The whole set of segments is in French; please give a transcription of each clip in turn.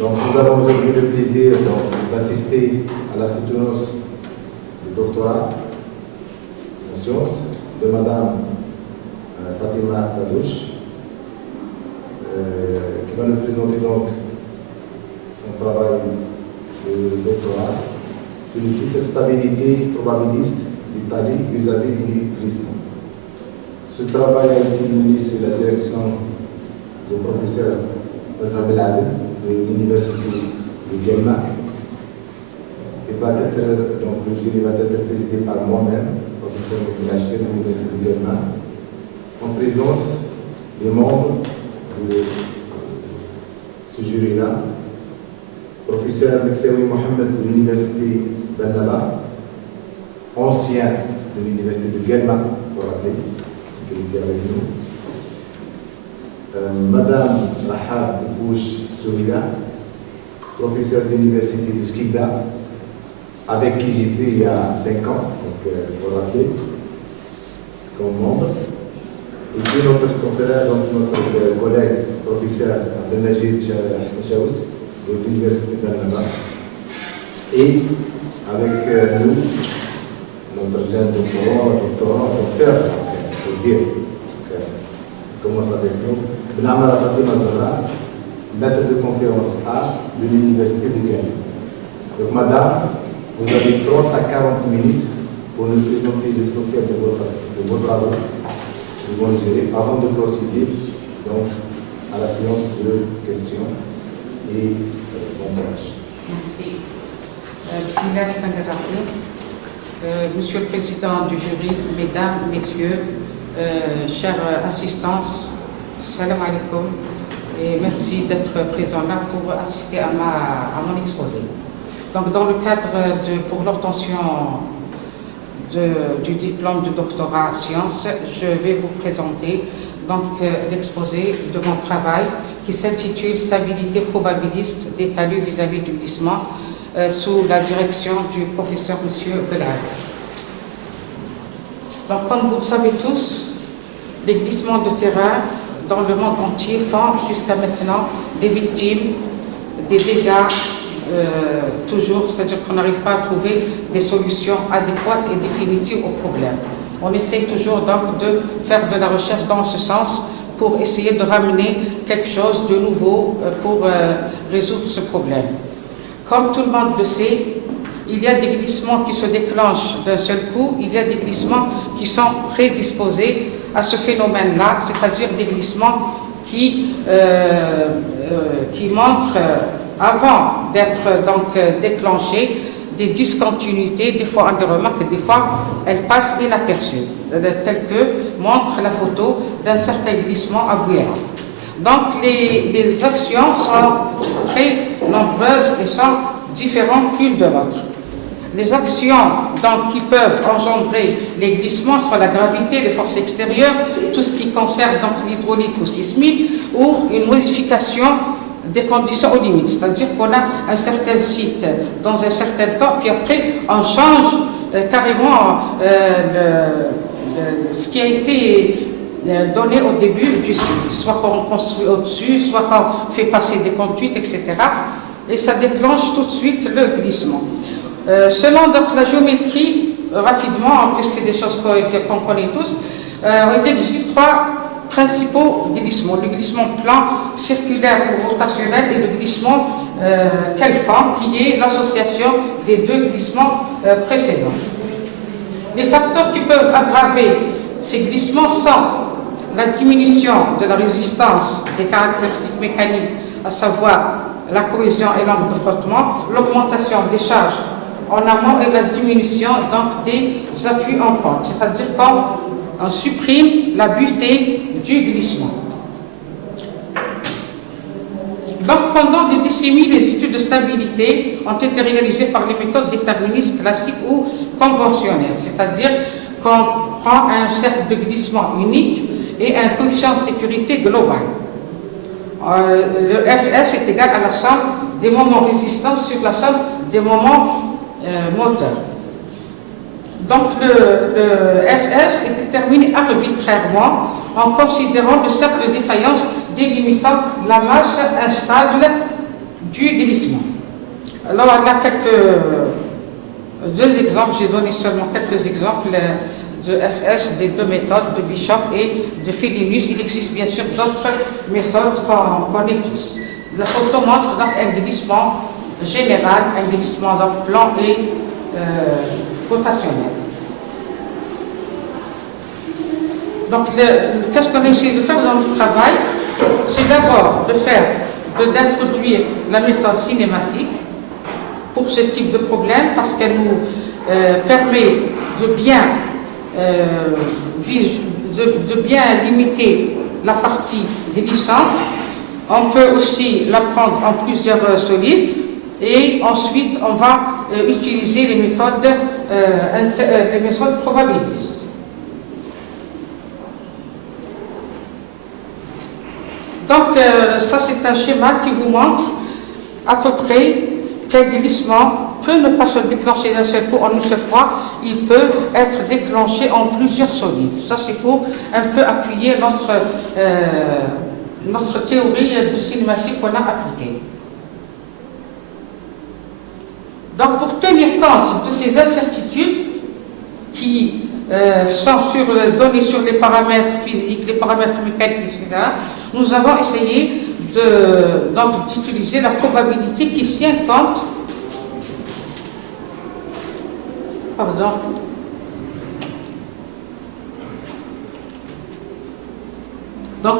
Donc nous avons aujourd'hui le plaisir d'assister à la soutenance du doctorat en sciences de Madame Fatima Dadouche, qui va nous présenter donc son travail de doctorat sur le titre Stabilité probabiliste d'Italie vis-à-vis du glissement. Ce travail a été mené sous la direction du professeur Azhar Beladel de l'université de Guelma et va être, donc le jury va être présidé par moi-même, professeur Moulaché de l'université de Guelma, en présence des membres de ce jury-là, professeur Meksewi Mohamed de l'université d'Annaba, ancien de l'université de Guelma, pour rappeler, qui était avec nous. Madame Rahab Bouch Sourila, professeure de l'université de Skida, avec qui j'étais il y a 5 ans, donc pour rappeler, comme membre. Et puis notre confrère, donc notre collègue, professeur Abdelnajid Hassan Chaous, de l'université d'Annaba. Et avec nous, notre jeune docteur, pour dire, parce qu'il commence avec nous, Benamara Fatima Zahra, maître de conférence A de l'université de Guelma. Donc madame, vous avez 30 à 40 minutes pour nous présenter l'essentiel de vos travaux, de vos jurés, avant de procéder donc, à la séance de questions et bon courage. Merci. Monsieur le Président du jury, Mesdames, Messieurs, chers assistants, salam alaikum et merci d'être présents là pour assister à mon exposé. Donc dans le cadre pour l'obtention du diplôme de doctorat en sciences, je vais vous présenter donc l'exposé de mon travail qui s'intitule Stabilité probabiliste des talus vis-à-vis du glissement sous la direction du professeur M. Belal. Donc comme vous le savez tous, les glissements de terrain dans le monde entier font jusqu'à maintenant des victimes, des dégâts, toujours, c'est-à-dire qu'on n'arrive pas à trouver des solutions adéquates et définitives aux problèmes. On essaie toujours donc de faire de la recherche dans ce sens pour essayer de ramener quelque chose de nouveau pour résoudre ce problème. Comme tout le monde le sait, il y a des glissements qui se déclenchent d'un seul coup, il y a des glissements qui sont prédisposés à ce phénomène-là, c'est-à-dire des glissements qui montrent, avant d'être donc déclenchés, des discontinuités, des fois on les remarque et des fois elles passent inaperçues, telles que montre la photo d'un certain glissement à Bouillard. Donc les actions sont très nombreuses et sont différentes l'une de l'autre. Les actions donc, qui peuvent engendrer les glissements sont la gravité, les forces extérieures, tout ce qui concerne donc l'hydraulique ou sismique, ou une modification des conditions aux limites, c'est-à-dire qu'on a un certain site dans un certain temps, puis après on change carrément ce qui a été donné au début du site, soit qu'on construit au-dessus, soit qu'on fait passer des conduites, etc. Et ça déclenche tout de suite le glissement. Selon donc, la géométrie, rapidement, puisque c'est des choses qu'on connaît tous, il existe 3 principaux glissements. Le glissement plan, circulaire ou rotationnel et le glissement calpant, qui est l'association des 2 glissements précédents. Les facteurs qui peuvent aggraver ces glissements sont la diminution de la résistance des caractéristiques mécaniques, à savoir la cohésion et l'angle de frottement, l'augmentation des charges en amont et la diminution donc, des appuis en pente, c'est-à-dire qu'on supprime la butée du glissement. Donc pendant des décennies, les études de stabilité ont été réalisées par les méthodes déterministes classiques ou conventionnelles, c'est-à-dire qu'on prend un cercle de glissement unique et un coefficient de sécurité global. Le Fs est égal à la somme des moments résistants sur la somme des moments moteurs. Donc le FS est déterminé arbitrairement en considérant le cercle de défaillance délimitant la masse instable du glissement. Alors, on a deux exemples, j'ai donné seulement quelques exemples de FS des deux méthodes de Bishop et de Félinus. Il existe bien sûr d'autres méthodes qu'on connaît tous. La photo montre donc un glissement général, un glissement donc plan et rotationnel. Donc, qu'est-ce qu'on essaie de faire dans le travail? C'est d'abord d'introduire la méthode cinématique pour ce type de problème, parce qu'elle nous permet de bien limiter la partie glissante. On peut aussi la prendre en plusieurs solides, et ensuite on va utiliser les méthodes probabilistes. Donc, ça c'est un schéma qui vous montre à peu près quel glissement peut ne pas se déclencher d'un seul coup en une seule fois, il peut être déclenché en plusieurs solides. Ça c'est pour un peu appuyer notre théorie de cinématique qu'on a appliquée. Donc, pour tenir compte de ces incertitudes qui sont données sur les paramètres physiques, les paramètres mécaniques, etc., nous avons essayé d'utiliser la probabilité qui tient compte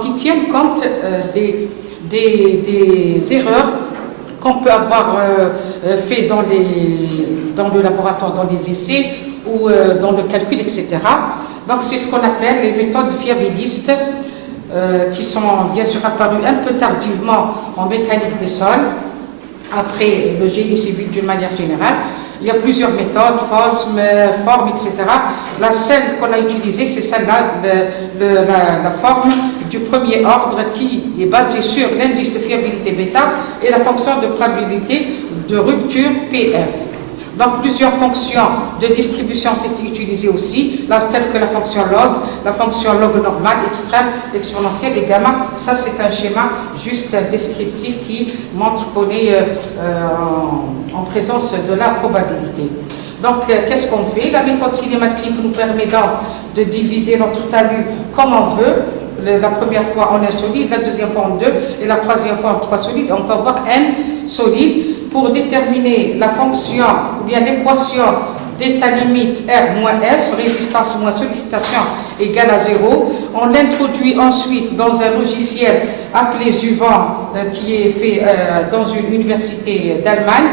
qui tiennent compte des erreurs qu'on peut avoir fait dans le laboratoire, dans les essais ou dans le calcul, etc. Donc c'est ce qu'on appelle les méthodes fiabilistes, qui sont bien sûr apparues un peu tardivement en mécanique des sols, après le génie civil d'une manière générale. Il y a plusieurs méthodes, formes, etc. La seule qu'on a utilisée, c'est celle-là, la forme du premier ordre, qui est basée sur l'indice de fiabilité bêta et la fonction de probabilité de rupture PF. Donc, plusieurs fonctions de distribution ont été utilisées aussi, telles que la fonction log normale, extrême, exponentielle et gamma. Ça, c'est un schéma juste descriptif qui montre qu'on est en présence de la probabilité. Donc, qu'est-ce qu'on fait? La méthode cinématique nous permet donc de diviser notre talus comme on veut. La première fois en un solide, la deuxième fois en deux et la troisième fois en trois solides. On peut avoir n solides pour déterminer la fonction ou bien l'équation d'état limite R moins S, résistance moins sollicitation égale à 0. On l'introduit ensuite dans un logiciel appelé Juvent, qui est fait dans une université d'Allemagne,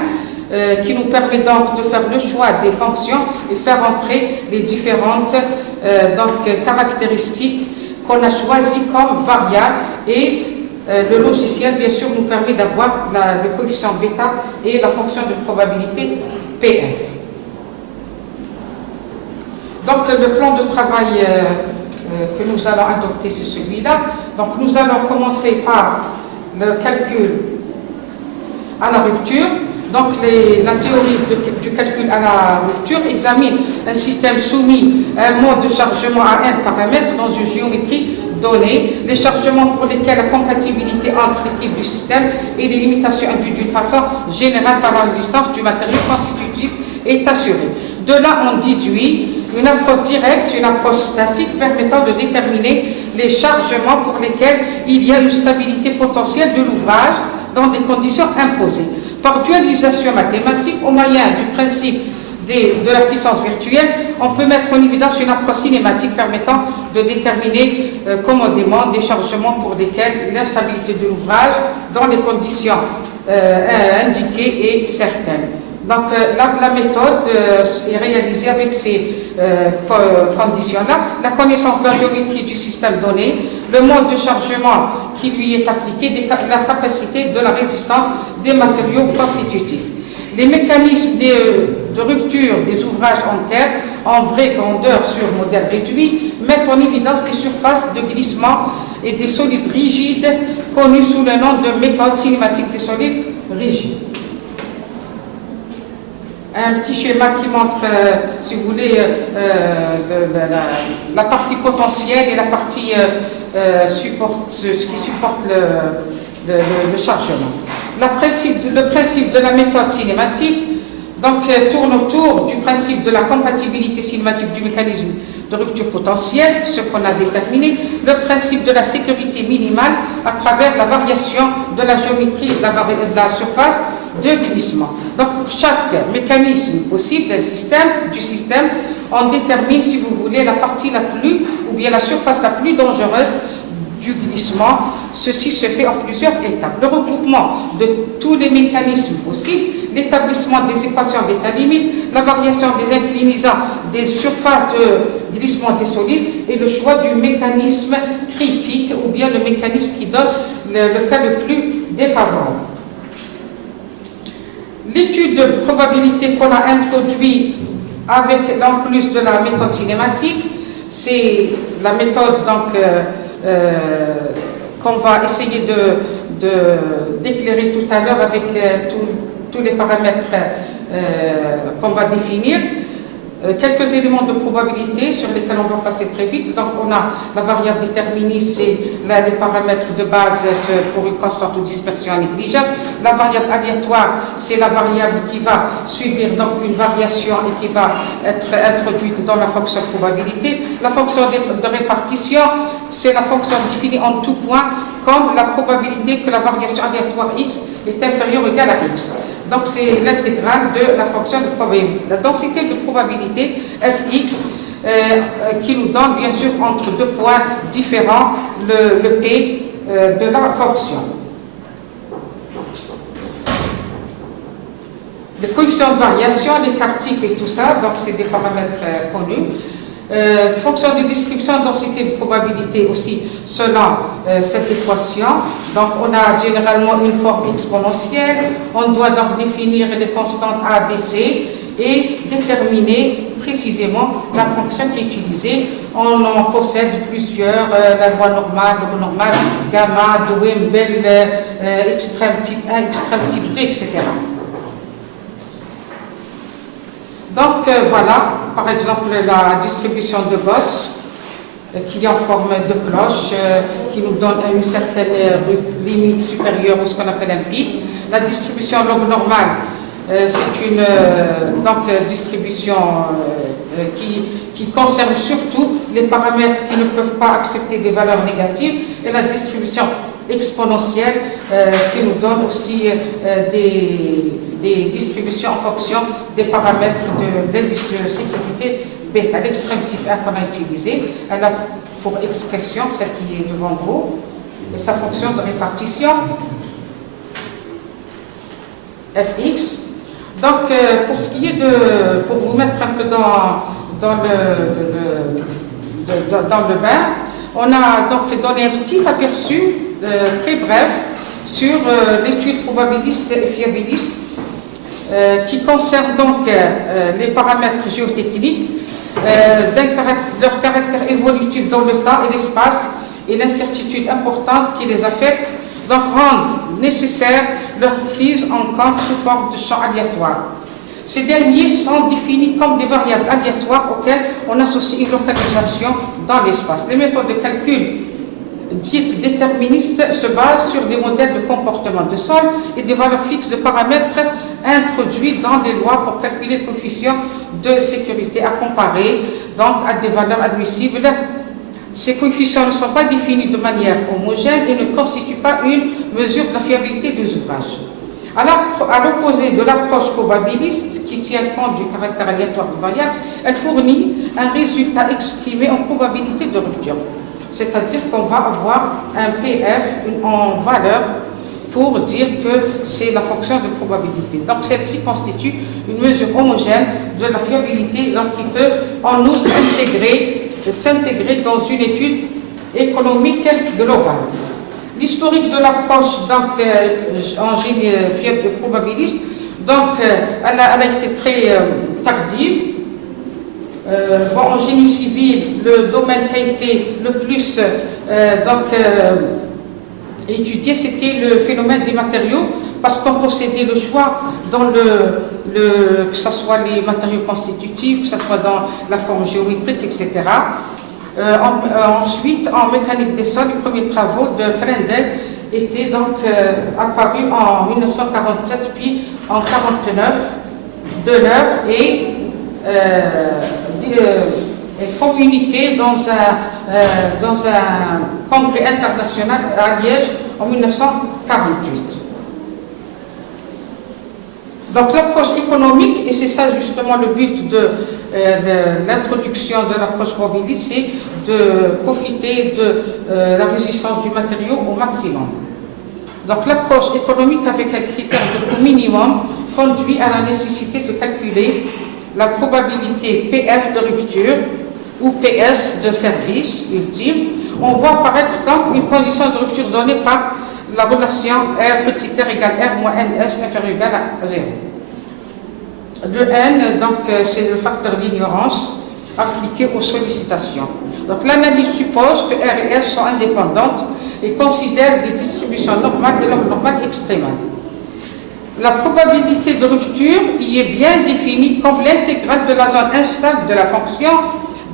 qui nous permet donc de faire le choix des fonctions et faire entrer les différentes caractéristiques qu'on a choisies comme variables, et le logiciel bien sûr nous permet d'avoir le coefficient bêta et la fonction de probabilité PF. Donc le plan de travail que nous allons adopter, c'est celui-là. Donc nous allons commencer par le calcul à la rupture. Donc la théorie du calcul à la rupture examine un système soumis à un mode de chargement à n paramètres dans une géométrie donnée, les chargements pour lesquels la compatibilité entre l'équipe du système et les limitations induites d'une façon générale par la résistance du matériau constitutif est assurée. De là, on déduit une approche directe, une approche statique permettant de déterminer les chargements pour lesquels il y a une stabilité potentielle de l'ouvrage dans des conditions imposées. Par dualisation mathématique, au moyen du principe de la puissance virtuelle, on peut mettre en évidence une approche cinématique permettant de déterminer commodément des chargements pour lesquels l'instabilité de l'ouvrage dans les conditions indiquées est certaine. Donc la méthode est réalisée avec ces conditions-là: la connaissance de la géométrie du système donné, le mode de chargement qui lui est appliqué, la capacité de la résistance des matériaux constitutifs. Les mécanismes de rupture des ouvrages en terre en vraie grandeur sur modèle réduit mettent en évidence les surfaces de glissement et des solides rigides connus sous le nom de méthode cinématique des solides rigides. un petit schéma qui montre, si vous voulez, la partie potentielle et la partie ce qui supporte le chargement. Le principe de la méthode cinématique donc, tourne autour du principe de la compatibilité cinématique du mécanisme de rupture potentielle, ce qu'on a déterminé, le principe de la sécurité minimale à travers la variation de la géométrie de la surface de glissement. Donc, pour chaque mécanisme possible du système, on détermine, si vous voulez, la partie la plus, ou bien la surface la plus dangereuse du glissement. Ceci se fait en plusieurs étapes. Le regroupement de tous les mécanismes possibles, l'établissement des équations d'état limite, la variation des inclinaisons des surfaces de glissement des solides et le choix du mécanisme critique ou bien le mécanisme qui donne le cas le plus défavorable. L'étude de probabilité qu'on a introduite avec en plus de la méthode cinématique, c'est la méthode donc qu'on va essayer d'éclairer tout à l'heure avec tous les paramètres qu'on va définir. Quelques éléments de probabilité sur lesquels on va passer très vite. Donc on a la variable déterministe, c'est les paramètres de base pour une constante ou dispersion négligeable. La variable aléatoire, c'est la variable qui va subir donc une variation et qui va être introduite dans la fonction probabilité. La fonction de répartition, c'est la fonction définie en tout point comme la probabilité que la variation aléatoire x est inférieure ou égale à x. Donc c'est l'intégrale de la fonction de probabilité. La densité de probabilité fx qui nous donne bien sûr entre deux points différents le p de la fonction. Les coefficients de variation, l'écart-type et tout ça, donc c'est des paramètres connus. Fonction de description, densité de probabilité aussi selon cette équation. Donc on a généralement une forme exponentielle, on doit donc définir les constantes A, B, C et déterminer précisément la fonction qui est utilisée. On en possède plusieurs, la loi normale, le normal, gamma, de Wimble, extrême type 1, extrême type 2, etc. Donc voilà, par exemple, la distribution de Gauss qui est en forme de cloche, qui nous donne une certaine limite supérieure à ce qu'on appelle un pic. La distribution log normale, c'est une distribution qui concerne surtout les paramètres qui ne peuvent pas accepter des valeurs négatives, et la distribution exponentielle qui nous donne aussi des distributions en fonction des paramètres de l'indice de sécurité bêta. L'extrême type 1 qu'on a utilisé, elle a pour expression celle qui est devant vous et sa fonction de répartition fx. Donc pour ce qui est pour vous mettre un peu dans le bain, on a donc donné un petit aperçu très bref sur l'étude probabiliste et fiabiliste qui concerne donc les paramètres géotechniques, leur caractère évolutif dans le temps et l'espace et l'incertitude importante qui les affecte, donc rendent nécessaire leur prise en compte sous forme de champs aléatoires. Ces derniers sont définis comme des variables aléatoires auxquelles on associe une localisation dans l'espace. Les méthodes de calcul dites déterministes se basent sur des modèles de comportement de sol et des valeurs fixes de paramètres introduits dans les lois pour calculer le coefficient de sécurité à comparer donc à des valeurs admissibles. Ces coefficients ne sont pas définis de manière homogène et ne constituent pas une mesure de la fiabilité des ouvrages. À l'opposé de l'approche probabiliste, qui tient compte du caractère aléatoire des variables, elle fournit un résultat exprimé en probabilité de rupture. C'est-à-dire qu'on va avoir un PF en valeur pour dire que c'est la fonction de probabilité. Donc celle-ci constitue une mesure homogène de la fiabilité, donc qui peut en outre s'intégrer dans une étude économique globale. L'historique de l'approche en génie probabiliste, donc elle a été très tardive. En génie civil, le domaine qui a été le plus étudié, c'était le phénomène des matériaux, parce qu'on possédait le choix dans que ce soit les matériaux constitutifs, que ce soit dans la forme géométrique, etc. Ensuite, en mécanique des sols, les premiers travaux de Frendel étaient donc apparus en 1947, puis en 1949, de l'heure et communiqués dans un congrès international à Liège en 1948. Donc l'approche économique, et c'est ça justement le but de l'introduction de l'approche probabiliste, c'est de profiter de la résistance du matériau au maximum. Donc l'approche économique avec un critère de coût minimum conduit à la nécessité de calculer la probabilité PF de rupture ou PS de service ultime. On voit apparaître donc une condition de rupture donnée par la relation R petit r égale R moins NS inférieur ou égal à 0. Le N, donc, c'est le facteur d'ignorance appliqué aux sollicitations. Donc l'analyse suppose que R et S sont indépendantes et considère des distributions normales et log normales extrémales. La probabilité de rupture y est bien définie comme l'intégrale de la zone instable de la fonction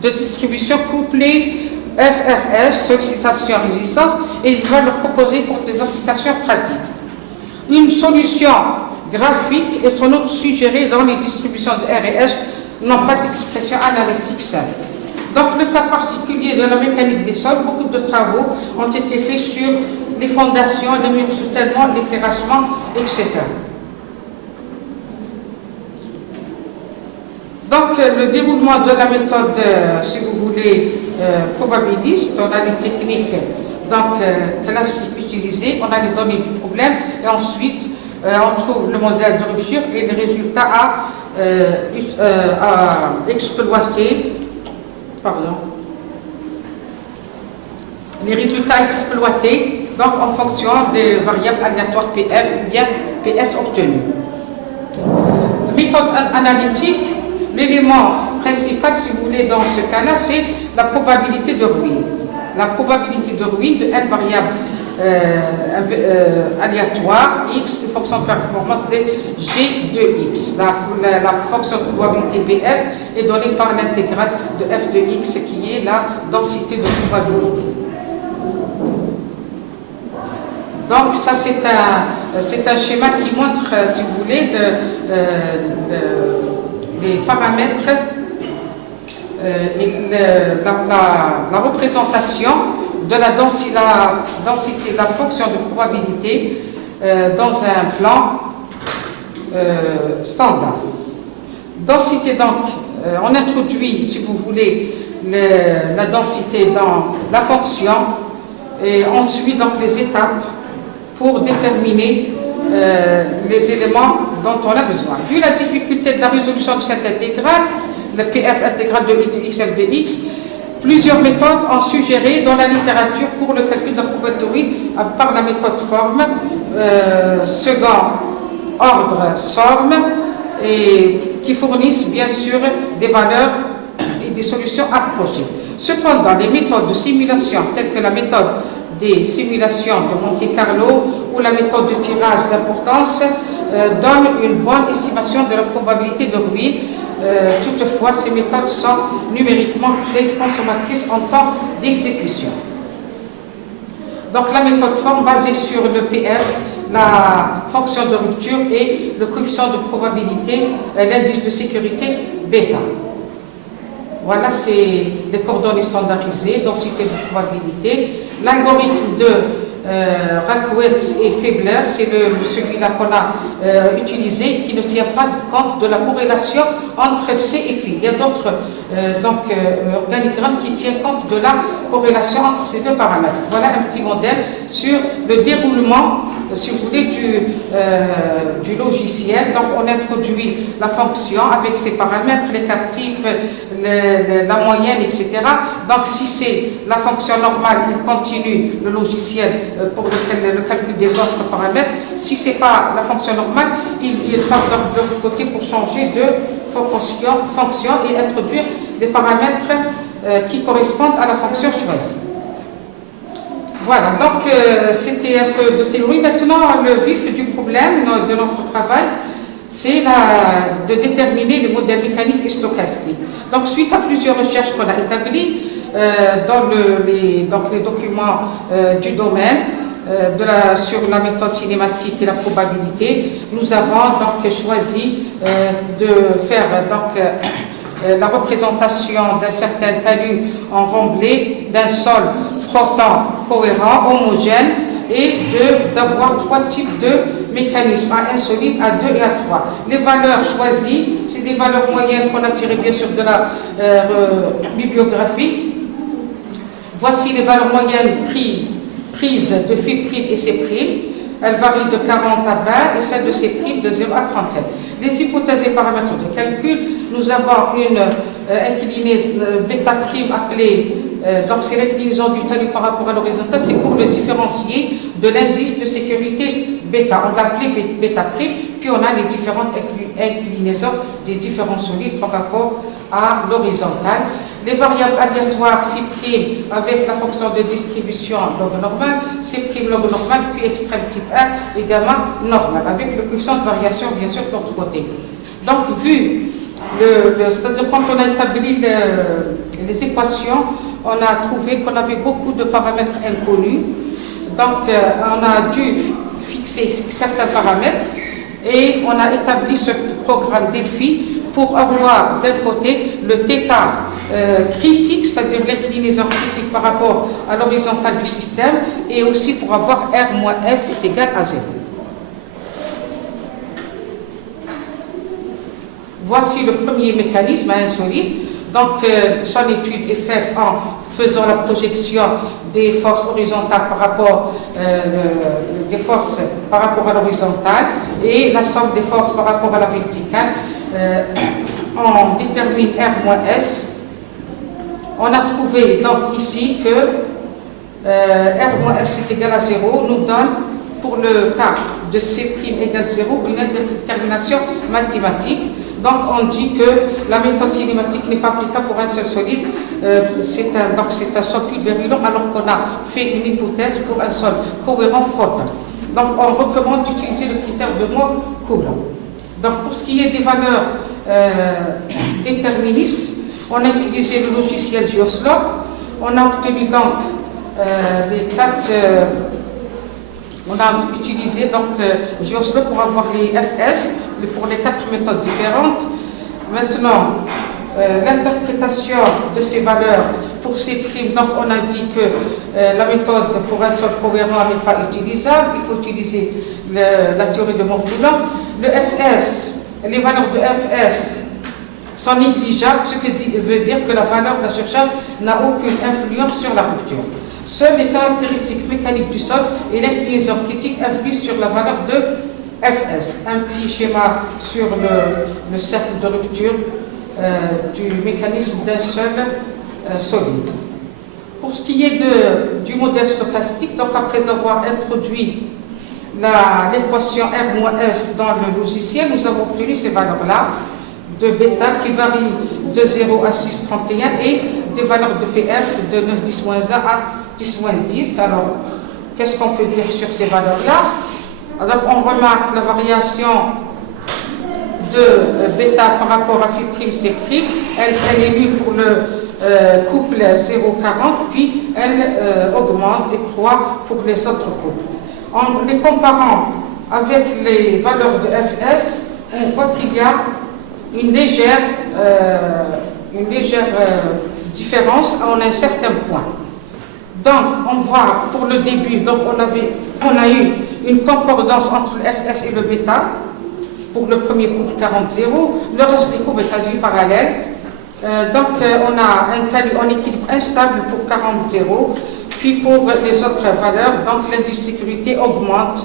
de distribution couplée FRS, sollicitation-résistance, et il va le proposer pour des applications pratiques. Une solution graphique est en outre suggérée dans les distributions de R et S n'ont pas d'expression analytique simple. Donc, le cas particulier de la mécanique des sols, beaucoup de travaux ont été faits sur les fondations, les murs de soutènement, les terrassements, etc. Donc, le déroulement de la méthode, si vous voulez, probabiliste, on a les techniques classiques utilisées, on a les données du problème, et ensuite, on trouve le modèle de rupture et les résultats à exploiter. Les résultats exploités, donc en fonction des variables aléatoires PF ou bien PS obtenues. Méthode analytique, l'élément principal, si vous voulez, dans ce cas-là, c'est la probabilité de ruine. La probabilité de ruine de n variables aléatoires, x, une fonction de performance de g de x. La fonction de probabilité BF est donnée par l'intégrale de f de x, qui est la densité de probabilité. Donc ça, c'est un schéma qui montre, si vous voulez, les paramètres et la représentation de la densité, la fonction de probabilité dans un plan standard. Densité, donc, on introduit, si vous voulez, la densité dans la fonction et on suit donc les étapes pour déterminer les éléments dont on a besoin. Vu la difficulté de la résolution de cette intégrale, le PF intégrale de I de x f de x, plusieurs méthodes ont suggéré dans la littérature pour le calcul de la probabilité par la méthode forme, second ordre SORM, et qui fournissent bien sûr des valeurs et des solutions approchées. Cependant, les méthodes de simulation telles que la méthode des simulations de Monte Carlo ou la méthode de tirage d'importance donnent une bonne estimation de la probabilité de ruine. Toutefois, ces méthodes sont numériquement très consommatrices en temps d'exécution. Donc la méthode forme basée sur le PF, la fonction de rupture et le coefficient de probabilité, l'indice de sécurité bêta. Voilà, c'est les coordonnées standardisées, densité de probabilité. L'algorithme de Rakowitz et Febler, c'est celui-là qu'on a utilisé, qui ne tient pas compte de la corrélation entre C et Phi. Il y a d'autres organigrammes qui tiennent compte de la corrélation entre ces deux paramètres. Voilà un petit modèle sur le déroulement, si vous voulez, du logiciel. Donc on introduit la fonction avec ses paramètres, l'écart type, la moyenne, etc. Donc si c'est la fonction normale, il continue le logiciel pour le calcul des autres paramètres. Si ce n'est pas la fonction normale, il part de l'autre côté pour changer de fonction et introduire des paramètres qui correspondent à la fonction choisie. Voilà, donc c'était un peu de théorie. Maintenant, le vif du problème de notre travail, c'est de déterminer les modèles mécaniques et stochastiques. Donc, suite à plusieurs recherches qu'on a établies dans les documents du domaine, sur la méthode cinématique et la probabilité, nous avons donc choisi de faire la représentation d'un certain talus en remblai, d'un sol frottant, cohérent, homogène, et d'avoir 3 types de mécanismes, A1 solide, A2 et A3. Les valeurs choisies, c'est des valeurs moyennes qu'on a tirées bien sûr de la bibliographie. Voici les valeurs moyennes prises de φ' et C'. Elles varient de 40 à 20 et celles de C' de 0 à 37. Les hypothèses et paramètres de calcul, nous avons une inclinaison β' appelée, donc c'est l'inclinaison du talus par rapport à l'horizontale, c'est pour le différencier de l'indice de sécurité bêta. On l'a appelé β', puis on a les différentes inclinaisons des différents solides par rapport à l'horizontale. Les variables aléatoires φ' avec la fonction de distribution log normal, C' log normal, puis extrême type 1 et gamma normal, avec le coefficient de variation bien sûr de l'autre côté. Donc vu, c'est-à-dire quand on a établi les équations, on a trouvé qu'on avait beaucoup de paramètres inconnus. Donc on a dû fixer certains paramètres et on a établi ce programme Delphi pour avoir d'un côté le θ critique, c'est-à-dire l'inclinaison critique par rapport à l'horizontale du système, et aussi pour avoir R moins S est égal à 0. Voici le premier mécanisme insolite. Donc, son étude est faite en faisant la projection des forces horizontales par rapport des forces par rapport à l'horizontale et la somme des forces par rapport à la verticale. On détermine R moins S. On a trouvé donc ici que R moins S est égal à 0 nous donne, pour le cas de C' égale 0, une détermination mathématique. Donc on dit que la méthode cinématique n'est pas applicable pour un seul solide, c'est un sol virulent alors qu'on a fait une hypothèse pour un sol cohérent frottant. Donc on recommande d'utiliser le critère de Moore-Coulomb. Donc pour ce qui est des valeurs déterministes, on a utilisé le logiciel Geoslope. On a obtenu donc on a utilisé donc Geoslope pour avoir les FS pour les 4 méthodes différentes. Maintenant, l'interprétation de ces valeurs pour ces primes, donc on a dit que la méthode pour un sol cohérent n'est pas utilisable, il faut utiliser la théorie de Moore-Coulomb. Le FS, les valeurs de FS sont négligeables, ce qui veut dire que la valeur de la surcharge n'a aucune influence sur la rupture. Seules les caractéristiques mécaniques du sol et l'inclinaison critique influent sur la valeur de FS. Un petit schéma sur le cercle de rupture du mécanisme d'un seul solide. Pour ce qui est du modèle stochastique, donc après avoir introduit l'équation R moins S dans le logiciel, nous avons obtenu ces valeurs-là de bêta qui varient de 0 à 6,31 et des valeurs de PF de 9,10-1 à 10-10. Alors, qu'est-ce qu'on peut dire sur ces valeurs-là? Donc, on remarque la variation de bêta par rapport à φ', C'. Elle est nulle pour le couple 0,40, puis elle augmente et croît pour les autres couples. En les comparant avec les valeurs de FS, on voit qu'il y a une légère différence en un certain point. Donc, on voit pour le début, donc on a eu une concordance entre le FS et le bêta pour le premier couple 40,0. Le reste des courbes est quasi parallèle. Donc, on a un talus en équilibre instable pour 40,0. Puis pour les autres valeurs, donc l'indice de sécurité augmente.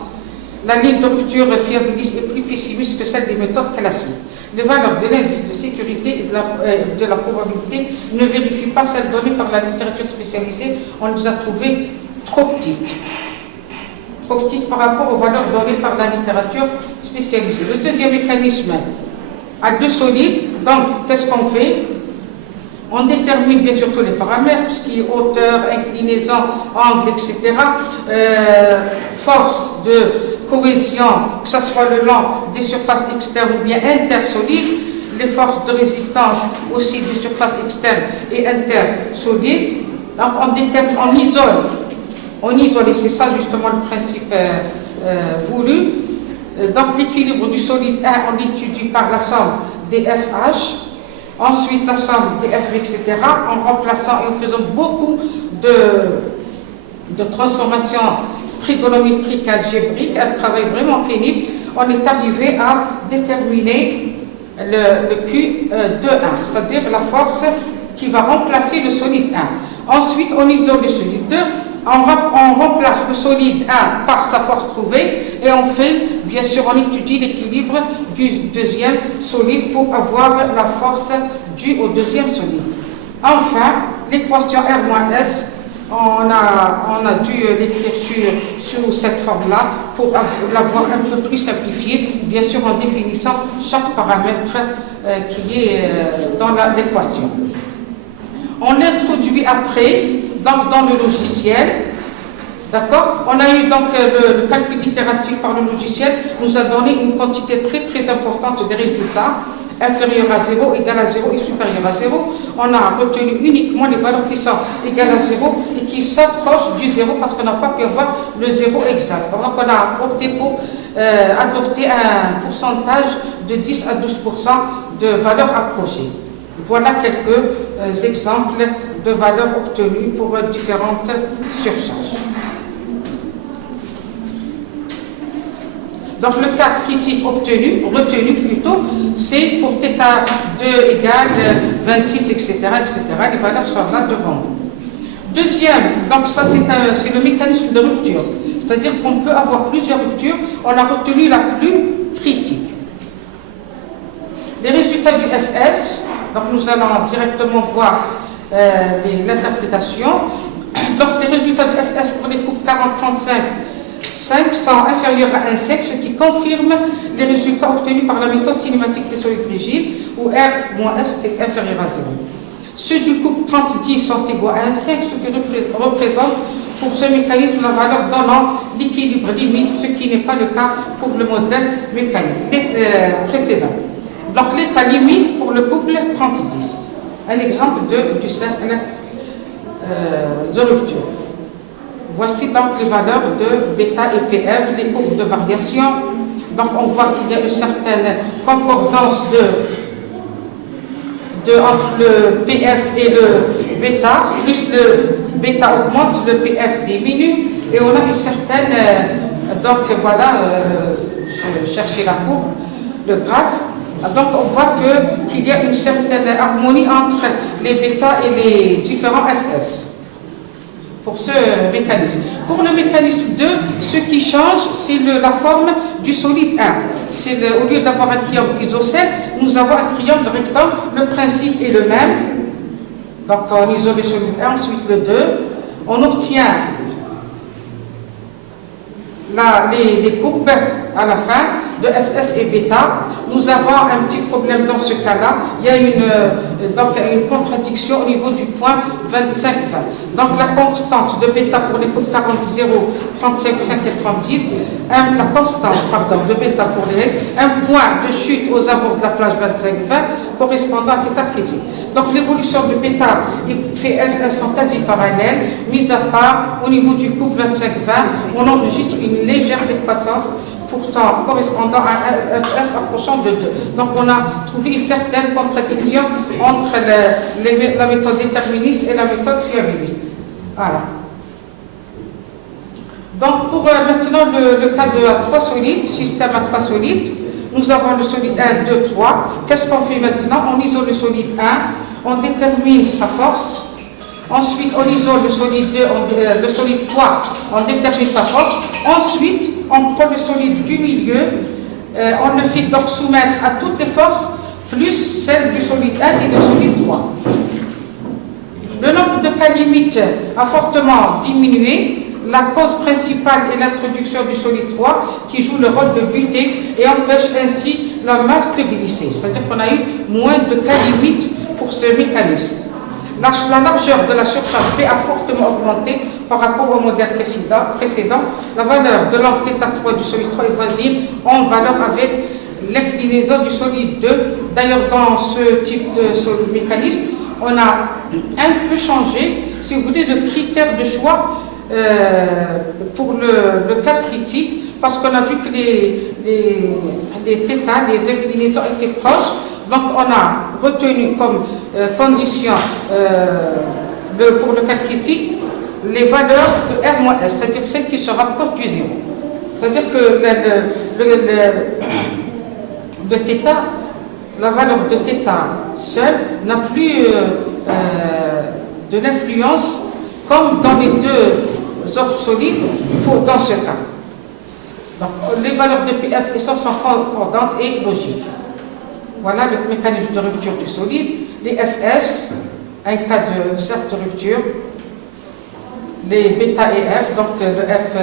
La ligne de rupture fiabiliste est plus pessimiste que celle des méthodes classiques. Les valeurs de l'indice de sécurité et de la probabilité ne vérifient pas celles données par la littérature spécialisée. On les a trouvées trop petites. Trop petites par rapport aux valeurs données par la littérature spécialisée. Le deuxième mécanisme a 2 solides. Donc, qu'est-ce qu'on fait? On détermine bien sûr tous les paramètres, ce qui est hauteur, inclinaison, angle, etc. Force de cohésion, que ce soit le long des surfaces externes ou bien intersolides, les forces de résistance aussi des surfaces externes et intersolides. Donc on isole, et c'est ça justement le principe voulu. Donc l'équilibre du solide 1, on l'étudie par la somme des FH, ensuite la somme des F, etc., en remplaçant et en faisant beaucoup de transformations trigonométriques algébriques, un travail vraiment pénible. On est arrivé à déterminer le Q2,1, c'est-à-dire la force qui va remplacer le solide 1. Ensuite, on isole le solide 2, on remplace le solide 1 par sa force trouvée et on fait, bien sûr, on étudie l'équilibre du deuxième solide pour avoir la force due au deuxième solide. Enfin, l'équation R-S, on a dû l'écrire sur cette forme-là pour l'avoir un peu plus simplifiée, bien sûr en définissant chaque paramètre qui est dans l'équation. On l'introduit après, donc dans le logiciel, d'accord? On a eu donc le calcul itératif par le logiciel, nous a donné une quantité très importante des résultats, inférieur à 0, égal à 0 et supérieur à 0. On a retenu uniquement les valeurs qui sont égales à 0 et qui s'approchent du 0 parce qu'on n'a pas pu avoir le 0 exact. Donc on a opté pour adopter un pourcentage de 10 à 12% de valeurs approchées. Voilà quelques exemples de valeurs obtenues pour différentes surcharges. Donc le cas critique retenu plutôt, c'est pour θ2 égale 26, etc., Les valeurs sont là devant vous. Deuxième, donc ça c'est le mécanisme de rupture. C'est-à-dire qu'on peut avoir plusieurs ruptures. On a retenu la plus critique. Les résultats du FS, donc nous allons directement voir l'interprétation. Donc les résultats du FS pour les coupes 40-35, 5 sont inférieurs à 1,5, ce qui confirme les résultats obtenus par la méthode cinématique des solides rigides, où R-S est inférieur à 0. Ceux du couple 30-10 sont égaux à 1,5, ce qui représente pour ce mécanisme la valeur donnant l'équilibre limite, ce qui n'est pas le cas pour le modèle mécanique précédent. Donc l'état limite pour le couple 30-10. Un exemple du cercle de rupture. Voici donc les valeurs de bêta et PF, les courbes de variation. Donc on voit qu'il y a une certaine concordance entre le PF et le bêta. Plus le bêta augmente, le PF diminue. Et on a une certaine... donc voilà, je cherchais la courbe, le graphe. Donc on voit qu'il y a une certaine harmonie entre les bêta et les différents FS. Pour ce mécanisme. Pour le mécanisme 2, ce qui change, c'est la forme du solide 1. Au lieu d'avoir un triangle isocèle, nous avons un triangle rectangle. Le principe est le même. Donc on isole le solide 1, ensuite le 2. On obtient les courbes à la fin de FS et bêta. Nous avons un petit problème dans ce cas-là. Il y a une contradiction au niveau du point 25-20. Donc la constante de bêta pour les courbes 40, 0, 35, 5 et 30, la constance de bêta pour les règles, un point de chute aux abords de la plage 25-20 correspondant à l'état critique. Donc l'évolution de bêta et FS sont quasi parallèles, mis à part au niveau du couple 25-20, on enregistre une légère décroissance pourtant correspondant à un FS approchant de 2. Donc on a trouvé une certaine contradiction entre la méthode déterministe et la méthode fiabiliste. Voilà. Donc pour maintenant le cas de 3 solides, système à 3 solides, nous avons le solide 1, 2, 3. Qu'est-ce qu'on fait maintenant? On isole le solide 1, on détermine sa force. Ensuite, on isole le solide 2, le solide 3, on détermine sa force. Ensuite, on prend le solide du milieu, on le fait donc soumettre à toutes les forces, plus celle du solide 1 et du solide 3. Le nombre de cas limites a fortement diminué. La cause principale est l'introduction du solide 3 qui joue le rôle de butée et empêche ainsi la masse de glisser. C'est-à-dire qu'on a eu moins de cas limites pour ce mécanisme. La largeur de la surcharge P a fortement augmenté par rapport au modèle précédent. La valeur de l'angle θ3 du solide 3 est voisine en valeur avec l'inclinaison du solide 2. D'ailleurs, dans ce type de mécanisme, on a un peu changé, si vous voulez, le critère de choix pour le cas critique, parce qu'on a vu que les θ, les inclinaisons étaient proches. Donc, on a retenu comme condition pour le cas critique les valeurs de R-S, c'est-à-dire celles qui se rapprochent du zéro. C'est-à-dire que le θ, la valeur de θ seule n'a plus de l'influence comme dans les deux autres solides dans ce cas. Donc, les valeurs de PF sont concordantes et logiques. Voilà le mécanisme de rupture du solide. Les FS, un cas de cercle de rupture. Les bêta et F, donc le F,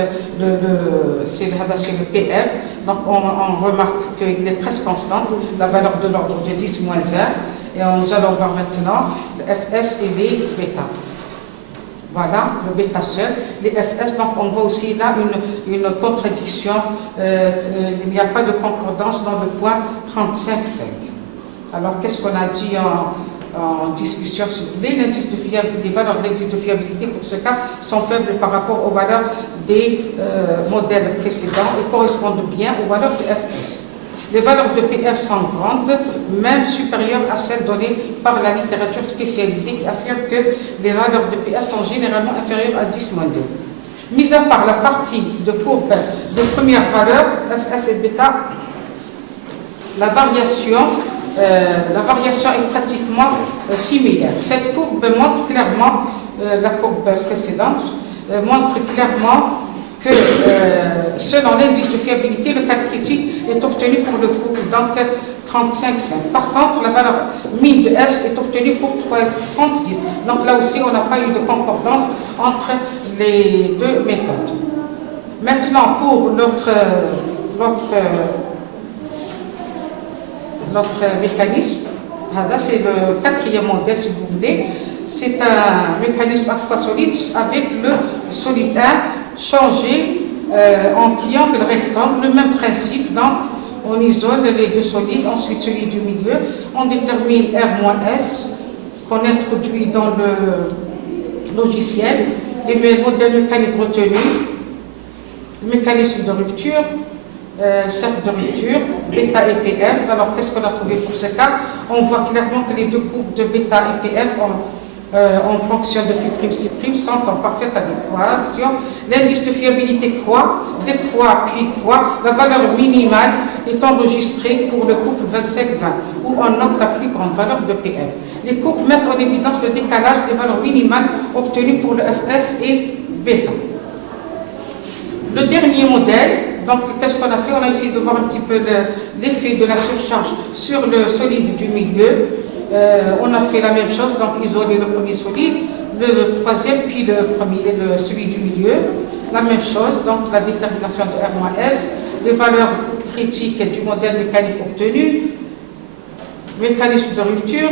c'est le PF. Donc on remarque qu'il est presque constante, la valeur de l'ordre de 10 moins 1. Et nous allons voir maintenant le FS et les bêta. Voilà, le bêta seul. Les FS, donc on voit aussi là une contradiction. Il n'y a pas de concordance dans le point 35,5. Alors, qu'est-ce qu'on a dit en discussion, si vous voulez? Les valeurs de l'indice de fiabilité pour ce cas sont faibles par rapport aux valeurs des modèles précédents et correspondent bien aux valeurs de FS. Les valeurs de PF sont grandes, même supérieures à celles données par la littérature spécialisée qui affirme que les valeurs de PF sont généralement inférieures à 10-2. Mis à part la partie de courbe de première valeur, FS et bêta, la variation est pratiquement similaire. Cette courbe montre clairement, la courbe précédente, montre clairement que selon l'indice de fiabilité, le cas critique est obtenu pour le couple, donc 35,5. Par contre, la valeur min de S est obtenue pour 30,10. Donc là aussi, on n'a pas eu de concordance entre les deux méthodes. Maintenant, pour notre mécanisme, c'est le quatrième modèle si vous voulez, c'est un mécanisme à trois solides avec le solide 1 changé en triangle rectangle, le même principe, donc on isole les deux solides, ensuite celui du milieu, on détermine R-S qu'on introduit dans le logiciel, les modèles mécaniques retenus, le mécanisme de rupture, cercle de rupture, bêta et PF. Alors qu'est-ce qu'on a trouvé pour ce cas? On voit clairement que les deux groupes de bêta et PF en fonction de phi', sont en parfaite adéquation. L'indice de fiabilité décroît puis croît. La valeur minimale est enregistrée pour le couple 25-20, où on note la plus grande valeur de PF. Les couples mettent en évidence le décalage des valeurs minimales obtenues pour le FS et bêta. Le dernier modèle, donc qu'est-ce qu'on a fait? On a essayé de voir un petit peu l'effet de la surcharge sur le solide du milieu. On a fait la même chose, donc isoler le premier solide, le troisième, puis celui du milieu. La même chose, donc la détermination de R-S, les valeurs critiques du modèle mécanique obtenu, mécanisme de rupture,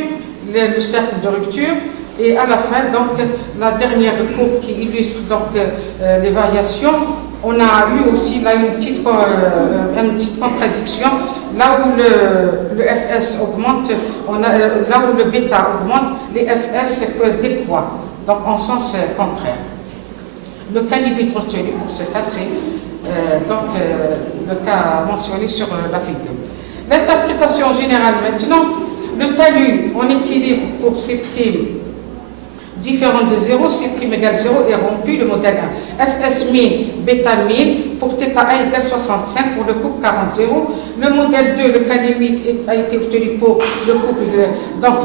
le cercle de rupture, et à la fin, donc, la dernière courbe qui illustre donc, les variations. On a eu aussi là une petite contradiction. Là où le FS augmente, là où le bêta augmente, les FS décroît, donc en sens contraire. Le cas limite retenu pour ce cas, c'est le cas mentionné sur la figure. L'interprétation générale maintenant, le talus en équilibre pour ces primes différent de 0, C' égale 0 est rompu, le modèle 1. Fs min, bêta min, pour θ1 égale 65 pour le couple 40,0. Le modèle 2, le cas limite a été obtenu pour le couple donc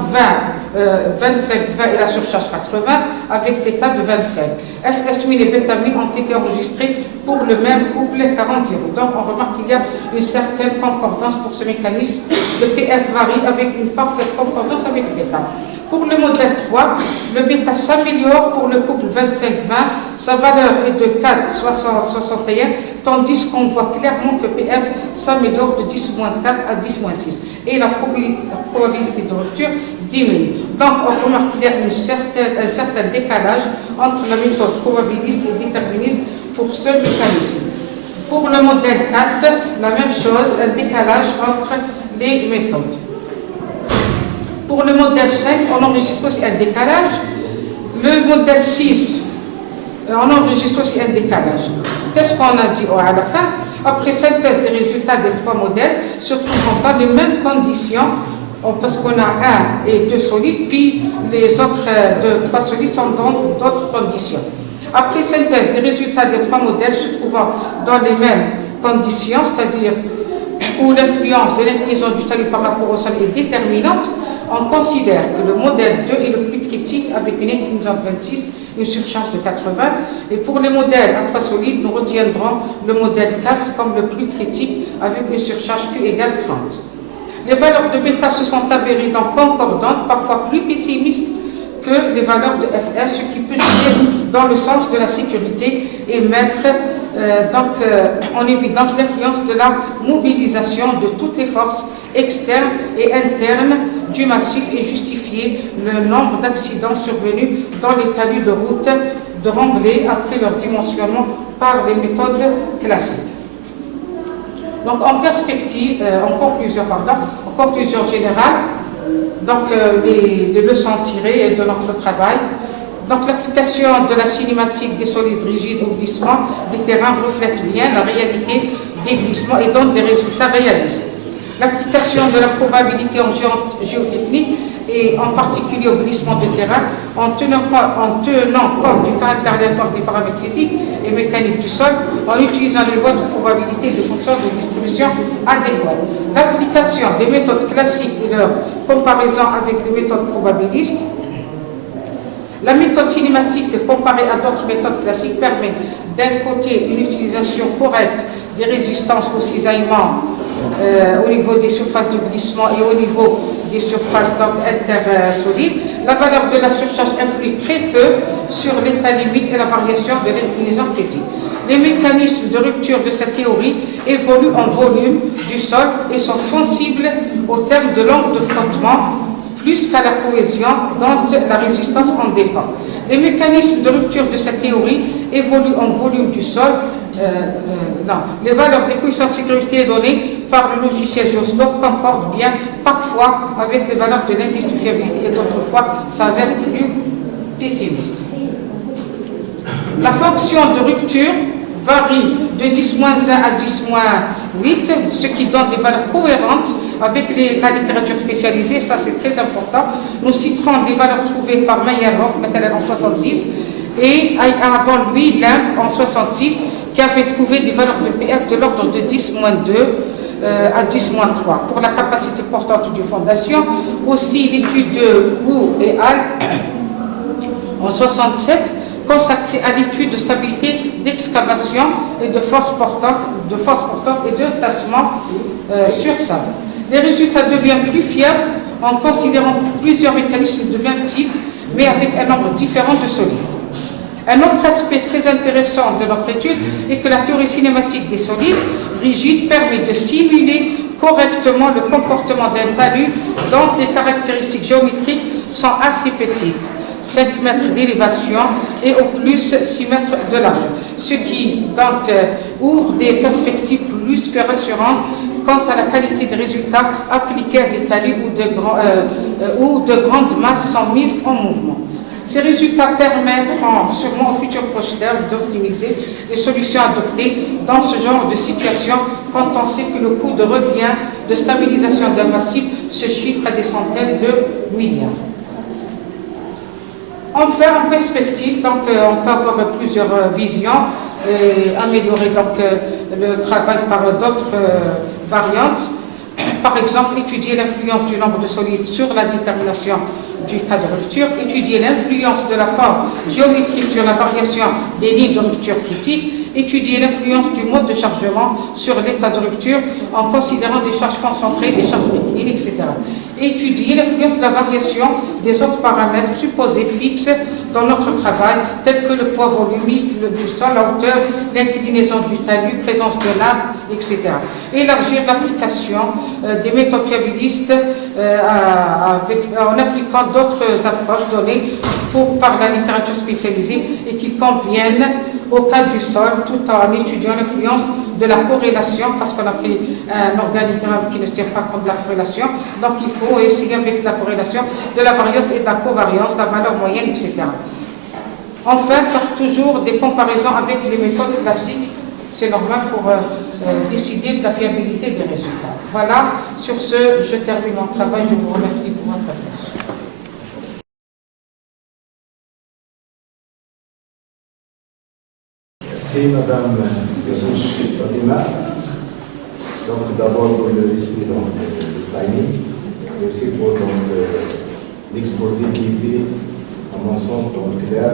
25, 20 et la surcharge 80 avec θ de 25. Fs min et bêta min ont été enregistrés pour le même couple 40,0. Donc on remarque qu'il y a une certaine concordance pour ce mécanisme. Le PF varie avec une parfaite concordance avec bêta. Pour le modèle 3, le bêta s'améliore pour le couple 25-20, sa valeur est de 4,61, tandis qu'on voit clairement que PF s'améliore de 10-4 à 10-6. Et la probabilité de rupture diminue. Donc, on remarque qu'il y a un certain décalage entre la méthode probabiliste et déterministe pour ce mécanisme. Pour le modèle 4, la même chose, un décalage entre les méthodes. Pour le modèle 5, on enregistre aussi un décalage. Le modèle 6, on enregistre aussi un décalage. Qu'est-ce qu'on a dit à la fin? Après synthèse des résultats des 3 modèles, se trouvant dans les mêmes conditions, parce qu'on a 1 et 2 solides, puis les autres 3 solides sont dans d'autres conditions. Après synthèse des résultats des 3 modèles se trouvant dans les mêmes conditions, c'est-à-dire où l'influence de l'inclinaison du talus par rapport au sol est déterminante, on considère que le modèle 2 est le plus critique avec une inclinaison de 26, une surcharge de 80. Et pour les modèles à 3 solides, nous retiendrons le modèle 4 comme le plus critique avec une surcharge Q égale 30. Les valeurs de bêta se sont avérées donc concordantes, parfois plus pessimistes que les valeurs de Fs, ce qui peut jouer dans le sens de la sécurité et mettre en évidence l'influence de la mobilisation de toutes les forces externes et internes du massif et justifier le nombre d'accidents survenus dans les talus de route de Remblai après leur dimensionnement par les méthodes classiques. Donc en perspective, en conclusion générale, donc les leçons tirées de notre travail. Donc l'application de la cinématique des solides rigides au glissement des terrains reflète bien la réalité des glissements et donne des résultats réalistes. L'application de la probabilité en géotechnique et en particulier au glissement de terrain en tenant compte du caractère aléatoire des paramètres physiques et mécaniques du sol en utilisant les lois de probabilité de fonctions de distribution adéquates. L'application des méthodes classiques et leur comparaison avec les méthodes probabilistes. La méthode cinématique comparée à d'autres méthodes classiques permet d'un côté une utilisation correcte des résistances au cisaillement au niveau des surfaces de glissement et au niveau des surfaces intersolides. La valeur de la surcharge influe très peu sur l'état limite et la variation de l'inclinaison critique. Les mécanismes de rupture de cette théorie évoluent en volume du sol et sont sensibles au terme de l'angle de frottement plus qu'à la cohésion dont la résistance en dépend. Les mécanismes de rupture de cette théorie évoluent en volume du sol. Les valeurs des coefficients de sécurité données par le logiciel Geoscope concordent bien parfois avec les valeurs de l'indice de fiabilité et d'autres fois s'avèrent plus pessimistes. La fonction de rupture varie de 10-1 à 10-8, ce qui donne des valeurs cohérentes avec la littérature spécialisée. Ça, c'est très important. Nous citerons des valeurs trouvées par Meyerhoff, en 66, et avant lui, Limb, en 66, qui avait trouvé des valeurs de PF de l'ordre de 10-2 à 10-3 pour la capacité portante du fondation. Aussi, l'étude de Wu et Al, en 67, consacrée à l'étude de stabilité d'excavation et de force portante et de tassement sur sable. Les résultats deviennent plus fiables en considérant plusieurs mécanismes de même type, mais avec un nombre différent de solides. Un autre aspect très intéressant de notre étude est que la théorie cinématique des solides rigides permet de simuler correctement le comportement d'un talus dont les caractéristiques géométriques sont assez petites, 5 mètres d'élévation et au plus 6 mètres de large, ce qui donc ouvre des perspectives plus que rassurantes quant à la qualité des résultats appliqués à des talus où de grandes masses sont mises en mouvement. Ces résultats permettront sûrement aux futurs projecteurs d'optimiser les solutions adoptées dans ce genre de situation quand on sait que le coût de revient de stabilisation d'un massif se chiffre à des centaines de milliards. Enfin, en perspective, donc, on peut avoir plusieurs visions et améliorer donc, le travail par d'autres variantes. Par exemple, étudier l'influence du nombre de solides sur la détermination du cas de rupture, étudier l'influence de la forme géométrique sur la variation des lignes de rupture critique, étudier l'influence du mode de chargement sur l'état de rupture en considérant des charges concentrées, des charges déclinées, etc. étudier l'influence de la variation des autres paramètres supposés fixes dans notre travail, tels que le poids volumique du sol, la hauteur, l'inclinaison du talus, présence de l'arbre, etc. Élargir l'application des méthodes fiabilistes en appliquant d'autres approches données par la littérature spécialisée et qui conviennent au cas du sol, tout en étudiant l'influence de la corrélation, parce qu'on a pris un organigramme qui ne tient pas compte de la corrélation, donc il faut essayer avec la corrélation de la variance et de la covariance, la valeur moyenne, etc. Enfin, faire toujours des comparaisons avec les méthodes classiques, c'est normal pour décider de la fiabilité des résultats. Voilà, sur ce, je termine mon travail, je vous remercie pour votre attention. Merci Madame Yarouche Fatima. Donc d'abord pour le respect du timing, et aussi pour l'exposé qui était, à mon sens, clair,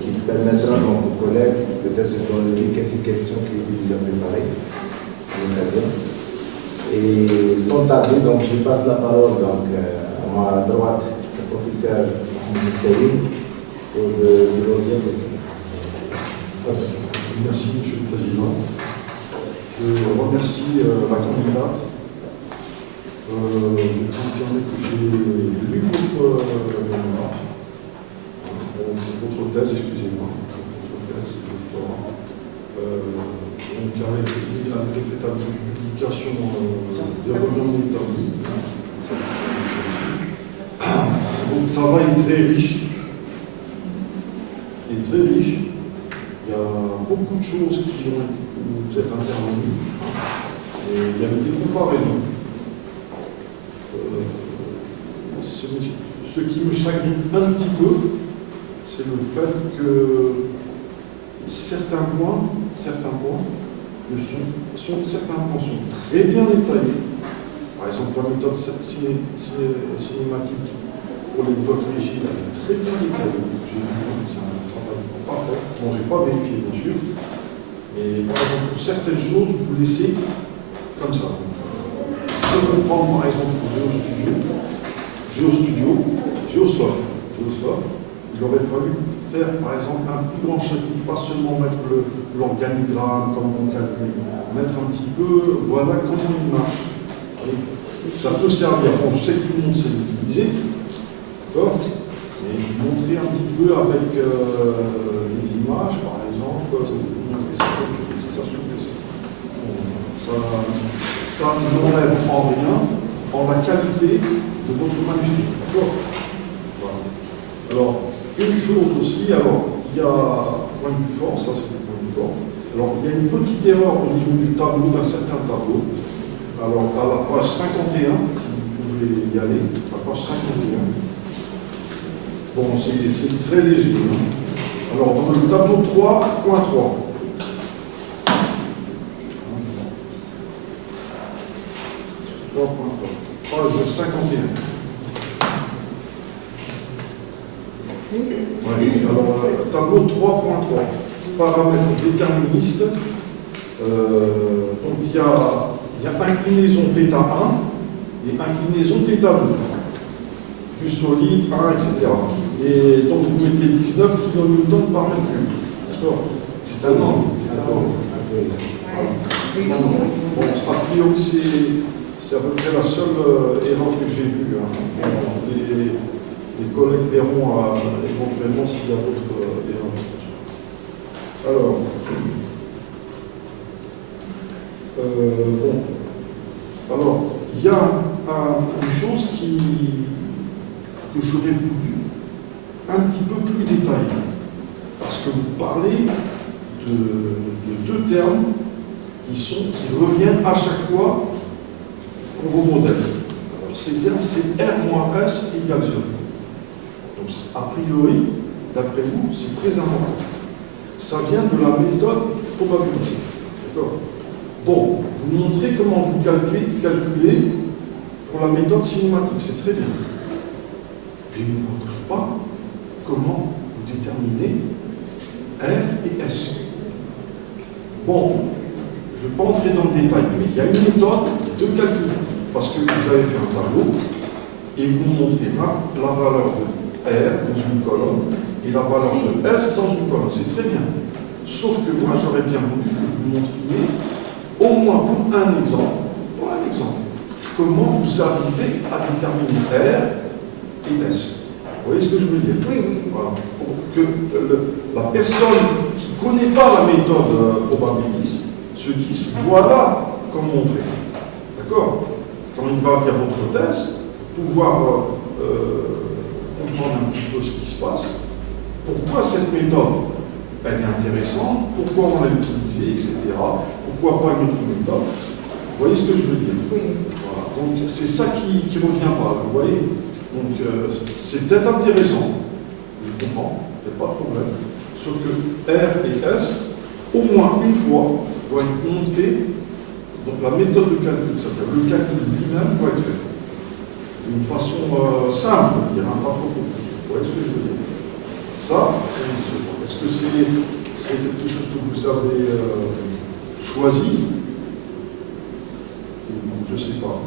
qui permettra donc aux collègues peut-être de donner quelques questions qui étaient déjà préparées à l'occasion. Et sans tarder, donc je passe la parole donc, à ma droite, le professeur Mohamed Saïd, pour le deuxième essai. Merci, Monsieur le Président. Je remercie la candidate. Je peux confirmer que j'ai lu votre thèse, excusez-moi, votre thèse de doctorat. Donc, elle a été faite avec une publication des revenus établis. Votre travail est très riche. Il y a beaucoup de choses où vous êtes intervenus et il y a des comparaisons. Ce qui me chagrine un petit peu, c'est le fait que certains points sont très bien détaillés. Par exemple, la méthode cinématique pour les blocs rigides, elle est très bien détaillée. J'ai vu, c'est un travail parfait. Bon, je n'ai pas vérifié, bien sûr. Mais par exemple, pour certaines choses, vous laissez comme ça. Je peux comprendre, par exemple, pour Géosol, il aurait fallu faire, par exemple, un plus grand chapitre, pas seulement mettre l'organigramme, comment on calcule, mettre un petit peu, voilà comment il marche. Et ça peut servir. Bon, je sais que tout le monde sait l'utiliser, d'accord, mais montrer un petit peu avec les images, par exemple, montrer certaines choses, ça suffit. Ça n'enlève en rien en la qualité de votre manuscrit. D'accord. Voilà. Alors, une chose aussi, alors, il y a point de vue fort, ça c'est le point de vue fort. Alors, il y a une petite erreur au niveau du tableau, d'un certain tableau. Alors, à la page 51, si vous pouvez y aller, à la page 51. Bon, c'est très léger. Hein. Alors, dans le tableau 3.3. Page 51. Ouais, alors, tableau 3.3, paramètres déterministes. Donc, il y a inclinaison θ1 et inclinaison θ2, du solide 1, etc. Et donc, vous mettez 19 kN par mètre cube. D'accord. C'est un nombre. Bon, a priori, c'est à peu près la seule erreur que j'ai vue. Hein. Les collègues verront éventuellement s'il y a d'autres erreurs. Alors, alors, il y a une chose que j'aurais voulu un petit peu plus détaillée, parce que vous parlez de deux termes qui reviennent à chaque fois pour vos modèles. Alors, ces termes, c'est R-S égale 0. Donc, a priori, d'après vous, c'est très important. Ça vient de la méthode probabiliste. D'accord. Bon, vous montrez comment vous calculez pour la méthode cinématique, c'est très bien. Mais vous ne montrez pas comment vous déterminez R et S. Bon, je ne vais pas entrer dans le détail, mais il y a une méthode de calcul. Parce que vous avez fait un tableau, et vous montrez là la valeur de R dans une colonne et la valeur de S dans une colonne. C'est très bien. Sauf que moi, j'aurais bien voulu que vous montriez, au moins pour un exemple, comment vous arrivez à déterminer R et S. Vous voyez ce que je veux dire? Oui, oui. Voilà. Pour que la personne qui ne connaît pas la méthode probabiliste se dise, voilà comment on fait. D'accord? Quand il va lire votre thèse, pour pouvoir comprendre un petit peu ce qui se passe, pourquoi cette méthode elle est intéressante, pourquoi on l'a utilisée, etc. Pourquoi pas une autre méthode. Vous voyez ce que je veux dire? Oui. Voilà. Donc c'est ça qui ne revient pas, vous voyez? Donc c'est peut-être intéressant, je comprends, il n'y a pas de problème. Sauf que R et S, au moins une fois, doivent être montrés. Donc la méthode de calcul, c'est-à-dire le calcul lui-même doit être fait. D'une façon simple, je veux dire, pas trop compliquée. Vous voyez ce que je veux dire? Ça, c'est une chose. Est-ce que c'est quelque chose que vous avez choisi? Je ne sais pas.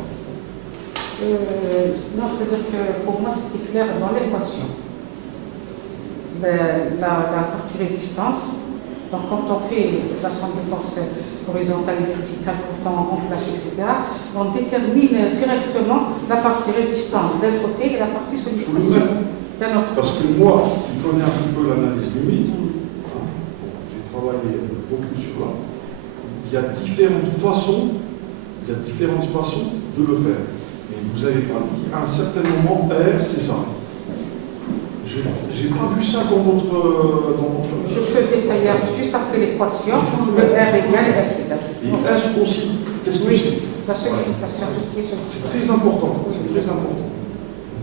Non, c'est-à-dire que pour moi, c'était clair dans l'équation. La partie résistance, donc quand on fait la somme des forces horizontales et verticales, quand on remplace, etc., on détermine directement la partie résistance d'un côté et la partie sollicitation d'un autre. Parce que moi, qui connais un petit peu l'analyse limite, j'ai travaillé beaucoup sur là, il y a différentes façons de le faire. Mais vous avez pas dit à un certain moment, R, c'est ça. Je n'ai pas vu ça dans votre... Je peux détailler juste après l'équation, le R égale S égale. Et S aussi, qu'est-ce que c'est? La sollicitation, c'est très important, c'est très important.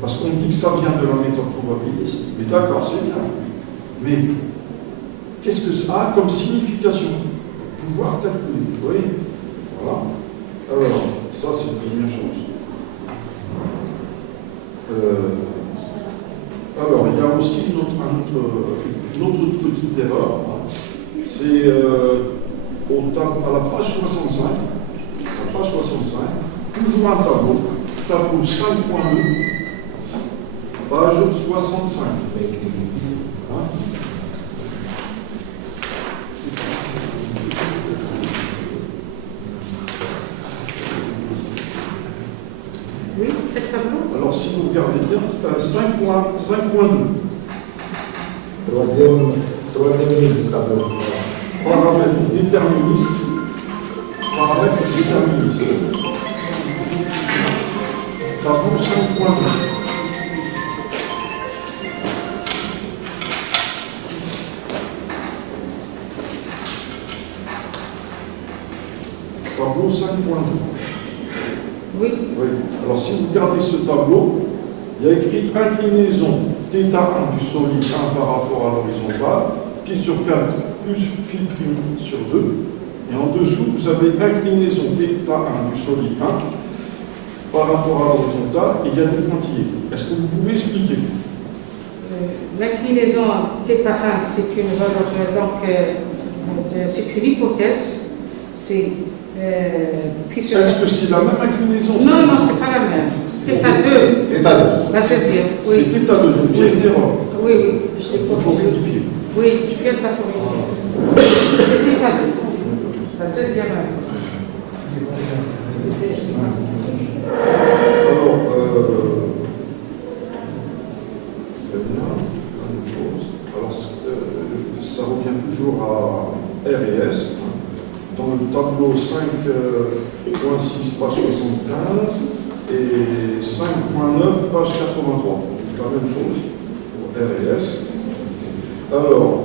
Parce qu'on dit que ça vient de la méthode probabiliste, mais d'accord, c'est bien. Mais qu'est-ce que ça a comme signification? Pouvoir calculer, vous voyez? Voilà. Alors, ça c'est la première chose. Alors, il y a aussi une autre petite erreur. C'est à la page 65, toujours un tableau 5.2, page 65. Hein? Oui, quel tableau? Alors, si vous regardez bien, 5.2. Troisième ligne du tableau. Paramètres déterministes. Tableau 5.2. Tableau 5.2. Oui. Oui. Alors, si vous regardez ce tableau, il y a écrit inclinaison θ1 du solide 1 par rapport à l'horizontale, pi sur 4 plus phi prime sur 2. Et en dessous, vous avez inclinaison θ1 du solide 1 par rapport à l'horizontale, et il y a des pointillés. Est-ce que vous pouvez expliquer? L'inclinaison θ1, c'est une valeur, donc c'est une hypothèse. C'est est-ce que c'est la même inclinaison? Non, non, c'est pas la même. C'est à 2. La deuxième. Oui. C'est θ2, donc il y a une erreur. Oui, oui. Il faut rectifier. Oui, je viens de la corriger. C'est θ2. La deuxième. Alors, c'est bien, la même chose. Alors, ça revient toujours à R et S. Dans le tableau 5.6, page 75, et 5.9, page 83. La même chose pour R et S. Alors,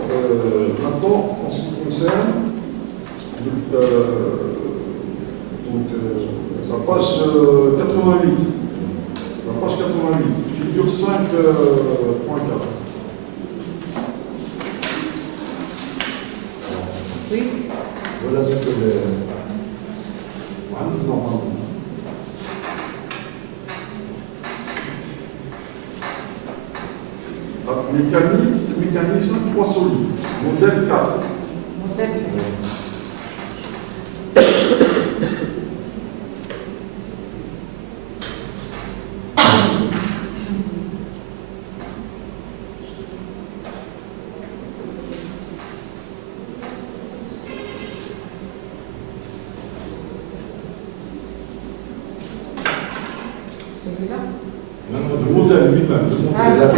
maintenant, en ce qui concerne la page 88. La page 88, figure 5.4. Oui. Voilà, monsieur le... Normalement. Mécanisme 3 solides. Modèle 4. Modèle.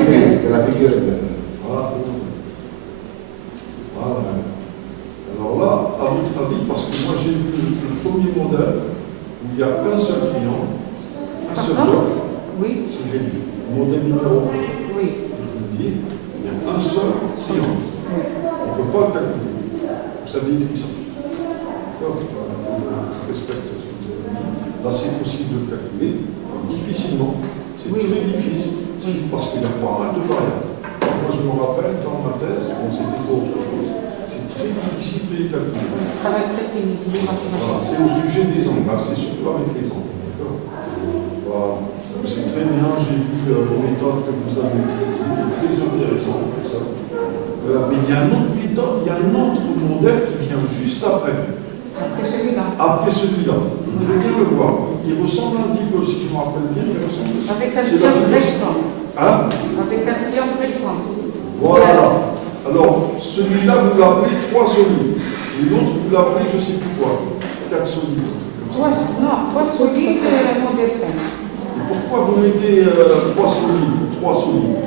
interne. C'est la figure interne. Voilà. Voilà. Alors là, à votre avis, parce que moi j'ai vu le premier modèle où il y a un seul triangle, un seul bloc, Oui, c'est le modèle numéro 1. oui. Je vous le dis, il y a un seul triangle. Oui. On ne peut pas le calculer. Vous savez écrit ça. D'accord. Je respecte ce que vous avez dit. Là, c'est possible de le calculer. Difficilement. C'est très difficile. Parce qu'il y a pas mal de variables. Moi, je me rappelle, dans ma thèse, bon, c'était pas autre chose. C'est très difficile de les calculer. Travail très pénible, les Voilà, mathématiques. c'est au sujet des angles. Là, c'est surtout avec les angles. D'accord. Voilà. Donc, c'est très bien. J'ai vu les méthodes que vous avez utilisées. Très intéressant. Mais il y a une autre méthode, il y a un autre modèle qui vient juste après. Après celui-là. Après celui-là. Je voudrais bien le voir. Il ressemble un petit peu, si je me rappelle bien, il ressemble. Avec un C'est la triangle figure. rectangle. Hein? Avec un triangle rectangle. Voilà. Alors, celui-là, vous l'appelez 3 solides. Et l'autre, vous l'appelez, je ne sais plus quoi, 4 solides. Comme ça. Trois solides, c'est le modèle 5. Et pourquoi vous mettez 3 solides? 3 solides.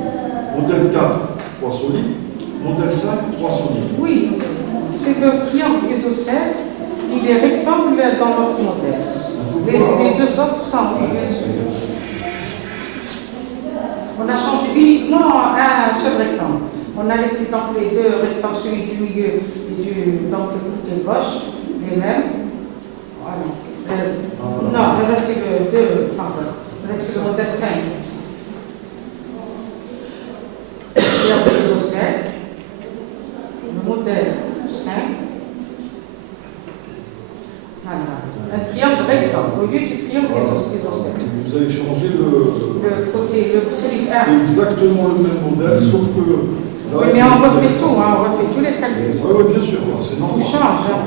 Modèle 4, 3 solides. Modèle 5, 3 solides. Oui, c'est le triangle isocèle. Il est rectangle dans notre modèle. Les deux autres sont. On a changé uniquement un seul rectangle. On a laissé donc les deux rectangles, celui du milieu et donc le côté gauche, les mêmes. Voilà. Non, là c'est le 2, pardon. Là c'est le modèle 5. Triangle isocèle. Le modèle 5. Voilà. Un triangle rectangle au lieu du triangle isocèle. Vous avez changé Le côté, celui 1. C'est exactement le même modèle, sauf que. Là, Oui, mais on refait tout, hein, on refait tous les calculs. Oui, bien sûr, c'est Tout normal. change. Hein.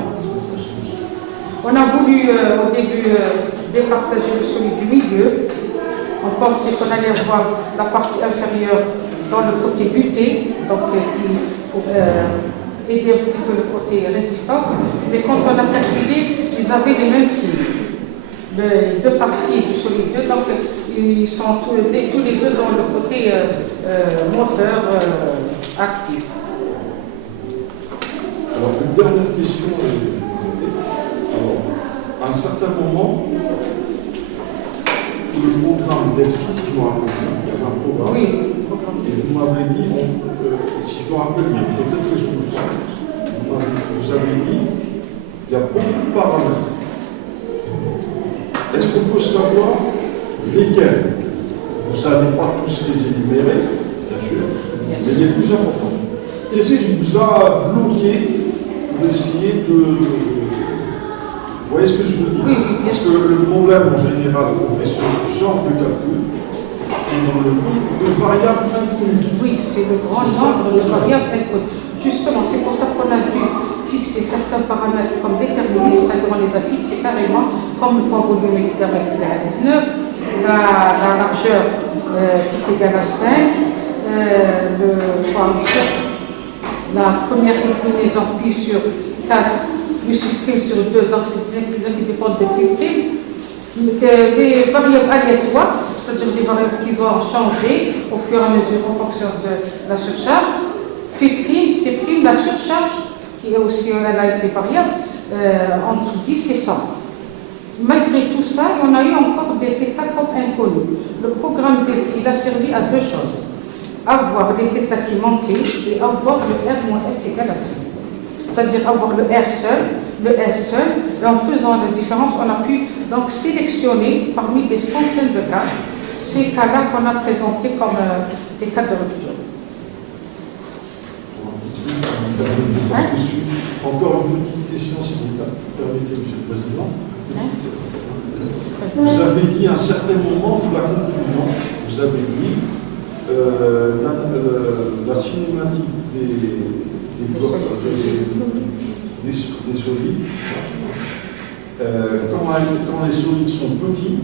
On a voulu au début départager celui du milieu. On pensait qu'on allait voir la partie inférieure dans le côté buté, donc pour aider un petit peu le côté résistance. Mais quand on a calculé, ils avaient les mêmes signes. Les deux parties du solide 2, donc ils sont tous les deux dans le côté moteur actif. Alors, une dernière question, je vais vous poser. Alors, à un certain moment, le programme Delphi, si je me rappelle bien, il y avait un programme. Oui. Et vous m'avez dit, si je me rappelle bien, peut-être que je me trompe, vous avez dit, il y a beaucoup de paramètres. Est-ce qu'on peut savoir lesquels? Vous n'allez pas tous les énumérer, bien sûr, mais les plus importants. Qu'est-ce qui vous a bloqué pour essayer de... Vous voyez ce que je veux dire? Oui, parce que le problème en général qu'on fait ce genre de calcul, c'est dans le nombre de variables inconnues. Oui, c'est le grand nombre de variables inconnues. Justement, c'est pour ça qu'on a dû fixer certains paramètres comme déterministes, c'est-à-dire on les a fixés carrément, comme le poids volumétrique avec égal à 19, la largeur qui est égale à 5, la première inclinaison pi sur 4 plus supprime sur 2, donc c'est des inclinaisons qui dépendent de phi prime. Des variables aléatoires, c'est-à-dire des variables qui vont changer au fur et à mesure en fonction de la surcharge. Phi prime, c'est prime la surcharge, qui est aussi, elle a été variable, entre 10 et 100. Malgré tout ça, on a eu encore des θ comme inconnus. Le programme Delphi, il a servi à deux choses. Avoir les θ qui manquaient et avoir le R moins S égale à 0. C'est-à-dire avoir le R seul, le S seul, et en faisant la différence, on a pu donc sélectionner parmi des centaines de cas, ces cas-là qu'on a présentés comme des cas de rupture. Encore une petite question, si vous permettez, Monsieur le Président. Vous avez dit à un certain moment, pour la conclusion, vous avez dit la cinématique des solides, quand les solides sont petits,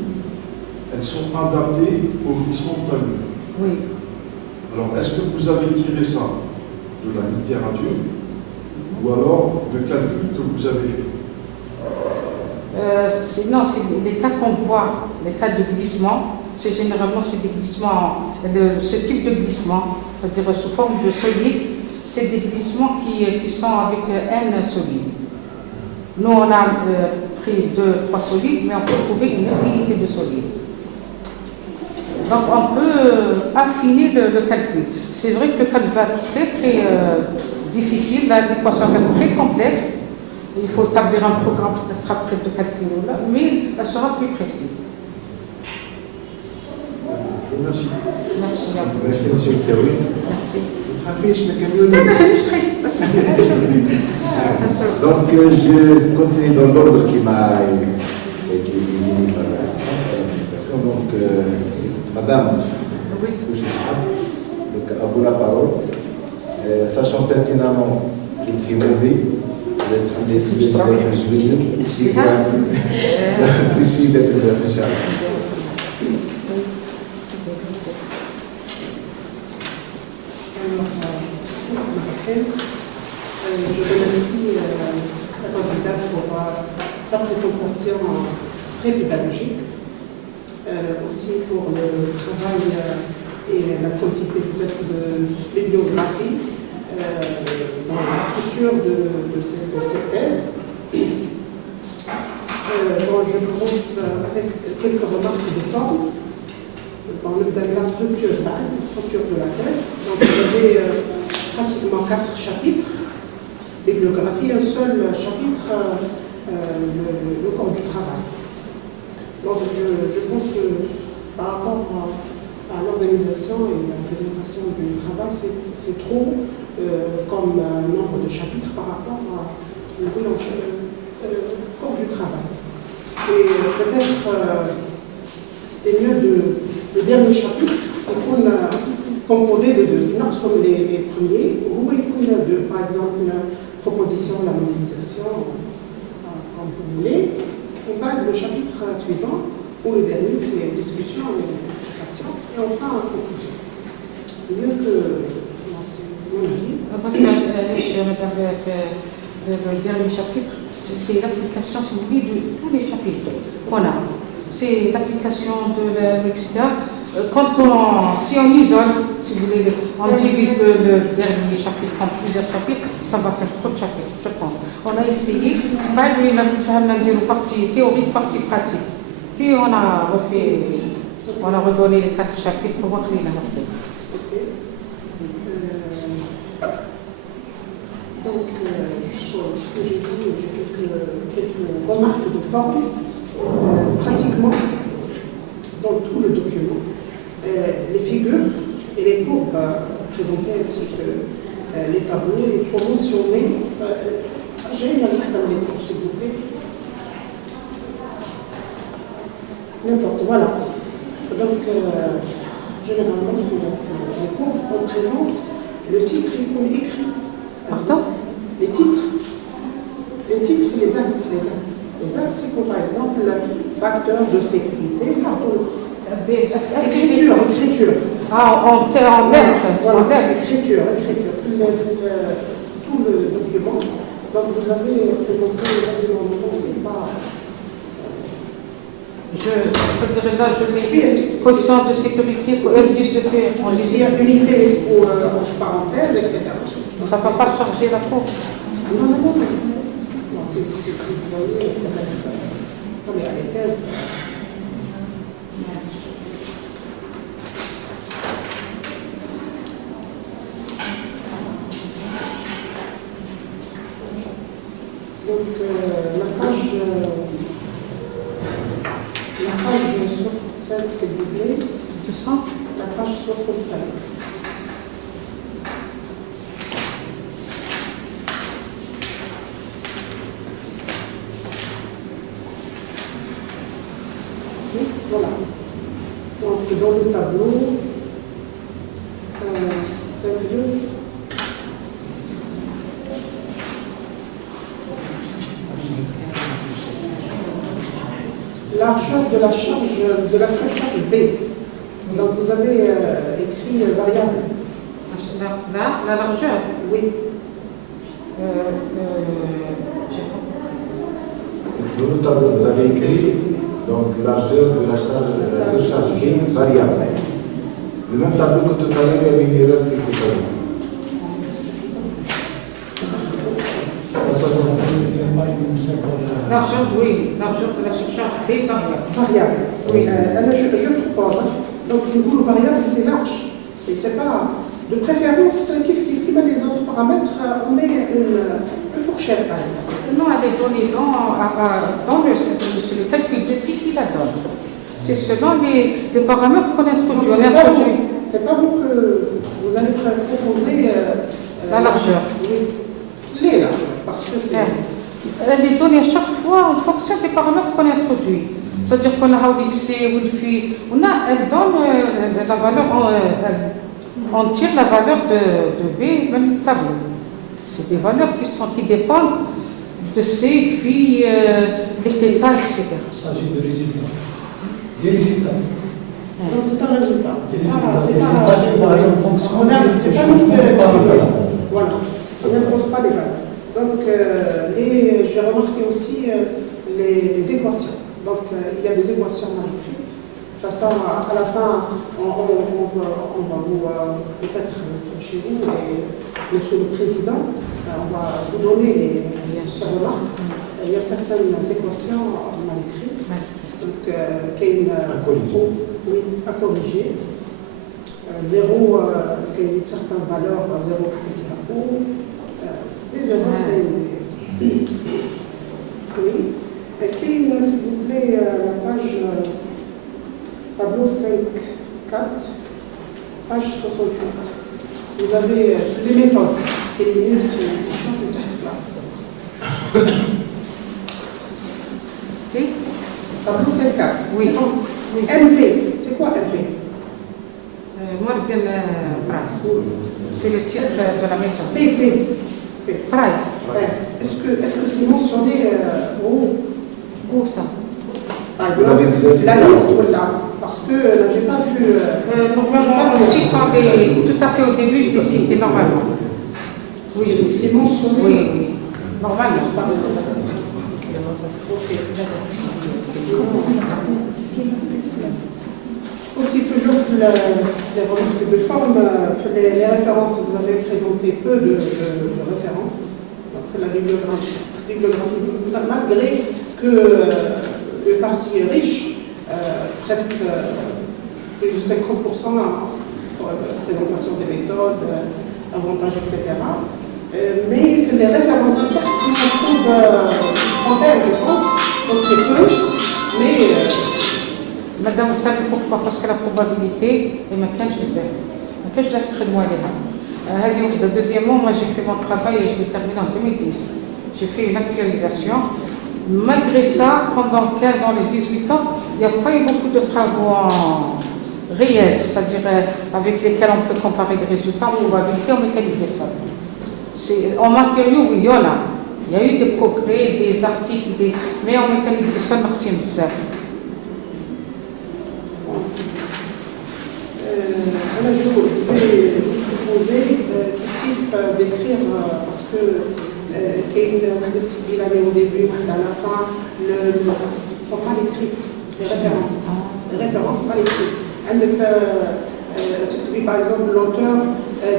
elles sont adaptées au glissement de talus. Oui. Alors, est-ce que vous avez tiré ça de la littérature ou alors de calculs que vous avez fait? Non, c'est les cas qu'on voit, les cas de glissement, c'est généralement des glissements, ce type de glissement, c'est-à-dire sous forme de solide, c'est des glissements qui sont avec N solide. Nous, on a pris 2-3 solides, mais on peut trouver une infinité de solides. Donc, on peut affiner le calcul. C'est vrai que le calcul va être très, très difficile, l'équation va être très complexe. Il faut établir un programme peut-être après de calcul, mais elle sera plus précise. Je vous remercie. Merci à vous. Merci, monsieur Xaoui. Merci. Donc, je continue dans l'ordre qui m'a été désigné par l'administration. Donc, madame, Oui. donc, à vous la parole. Sachant pertinemment qu'il fait mauvais, les students de juillet, ici, d'être Inch'Allah. Je remercie la candidate pour sa présentation très pédagogique, aussi pour le travail et la quantité peut-être de bibliographie dans la structure de cette thèse. Bon, je commence avec quelques remarques de forme. Dans la structure de la thèse, donc vous avez pratiquement 4 chapitres, bibliographie, un seul chapitre, le corps du travail. Donc je pense que par rapport à l'organisation et la présentation du travail, c'est trop comme nombre de chapitres par rapport au corps du travail. Et peut-être c'était mieux le dernier chapitre qu'on a composé de deux. Nous sommes les premiers, où il y a deux, par exemple, la proposition, la mobilisation, comme vous voulez. On parle du chapitre suivant, où le dernier, c'est discussion et interprétation, et enfin, en conclusion. Mieux que. Non, c'est mon avis. Parce que le dernier chapitre, c'est l'application, si vous voulez, de tous les chapitres qu'on a. C'est l'application de etc. Si on isole, si vous voulez, on divise le dernier chapitre en plusieurs chapitres, ça va faire trop de chapitres, je pense. On a essayé, on a une partie théorique, partie pratique. Puis on a redonné les 4 chapitres pour voir les marqués. Donc, ce que j'ai dit, j'ai quelques remarques de forme. Pratiquement, dans tout le document, les figures et les courbes présentées ainsi que les tableaux, il faut mentionner. J'ai une lettre dans les courbes, s'il vous plaît. N'importe, voilà. Donc, généralement, dans les courbes, on présente le titre et on écrit. Pardon ? Les titres, les axes. Les axes, c'est comme par exemple facteur de sécurité, pardon. Écriture. Ah, en lettres. Voilà, écriture. Tout le document. Donc vous avez présenté le document, c'est pas. Je dirais là, je mets coefficient de sécurité, indice de fait. S'il y a unité ou parenthèse, etc. Ça ne va pas charger la courbe. Non. Si vous voyez, comme il y a les thèses. Donc, la page 65, s'il vous plaît. 200. La page 65. Voilà. Donc, dans le tableau, 5.2. Largeur de la surcharge B. Donc, vous avez écrit variable. Là, la largeur. Oui. Dans le tableau, vous avez écrit Donc largeur de la surcharge variable. Le même tableau que tout à l'heure, il y avait une erreur, c'est tout à l'heure. 65. L'argent, oui, l'argent de la surcharge est variable. Variable. Oui. Je propose. Donc, le goût variable, c'est large. C'est pas. De préférence, qui met les autres paramètres, on met une fourchette, par exemple. Non, elle est donnée dans c'est le calcul de prix qui la donne. C'est selon les paramètres qu'on introduit. C'est pas vous que vous allez proposer la largeur. Oui, les largeurs, parce que c'est. Elle est donnée à chaque fois en fonction des paramètres qu'on introduit. C'est-à-dire qu'on a l'X ou le phi. Elle donne la valeur, on tire la valeur de B dans le tableau. C'est des valeurs qui dépendent de C, phi, les θ, etc. Il s'agit de résultats. Des résultats. Donc c'est un résultat. C'est des résultats qui varient en fonction c'est des pas changements de paramètres. Voilà. Ils n'imposent pas les valeurs. Donc j'ai remarqué aussi les équations. Donc il y a des équations mal écrites. De toute façon, à la fin, on va vous, peut-être chez vous, et monsieur le président, on va vous donner ces remarques. Il y a certaines équations mal écrites, donc qui est à corriger. 0, qui a une certaine valeur, 0 ou des erreurs. Oui. Et qui, s'il vous plaît, la page. Tableau 5.4, page 68. Vous avez les méthodes éliminées sur le champ de cette classe. Oui. Tableau 5.4. Oui. MP, c'est quoi MP? Morgan Price. C'est le titre de la méthode. PP. Price. Est-ce que c'est mentionné Où ça? Par exemple, la liste, voilà. Parce que là, j'ai pas vu. Normalement, aussi, tout à fait au début, je l'ai cité normalement. Oui, c'est mentionné. Oui, normalement. Aussi, toujours les remarques de forme, les références, vous avez présenté peu de références. Donc, la bibliographie, malgré que le parti est riche, presque plus de 50% pour la présentation des méthodes, avantages, etc. Mais les références, on trouve trentaine, je pense, donc c'est peu, mais. Madame, vous savez pourquoi? Parce que la probabilité est maintenant, je l'ai très loin là. Deuxièmement, moi j'ai fait mon travail et je l'ai terminé en 2010. J'ai fait une actualisation. Malgré ça, pendant 15 ans et 18 ans, il n'y a pas eu beaucoup de travaux réels, c'est-à-dire avec lesquels on peut comparer des résultats en probabilité, en mécanique des sols. En matériaux, oui, il y en a. Il y a eu des progrès, des articles, mais en mécanique des sols, merci, Je vais vous proposer d'écrire, parce que il avait au début, à la fin, ils sont mal écrits, les références. Les références mal écrites. Par exemple, l'auteur,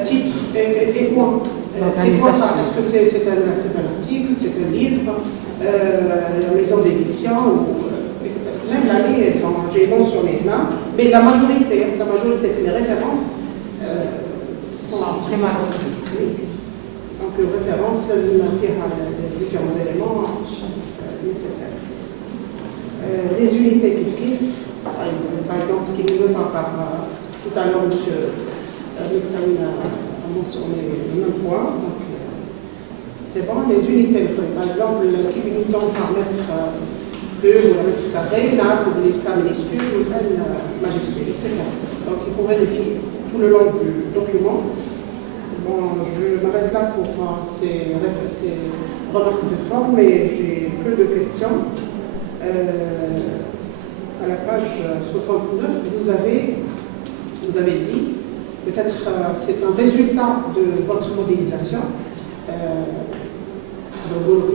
titre et quoi? C'est quoi ça? Est-ce que c'est un article, c'est un livre, la maison d'édition, même l'année, j'ai mentionné là, mais la majorité fait les références sont très mal. Donc, les références, لازم فيها les différents éléments nécessaires. Les unités par exemple, qui nous par tout à l'heure, M. Meksaoui a mentionné le même point. C'est bon, les unités, par exemple, qui nous donne par mètre 2 ou un mètre carré, là, pour les cas minuscules ou N majuscules, etc. Donc, il faut vérifier tout le long du document. Bon, je m'arrête là pour ces remarques de forme, mais j'ai peu de questions. À la page 69, vous avez dit, peut-être c'est un résultat de votre modélisation,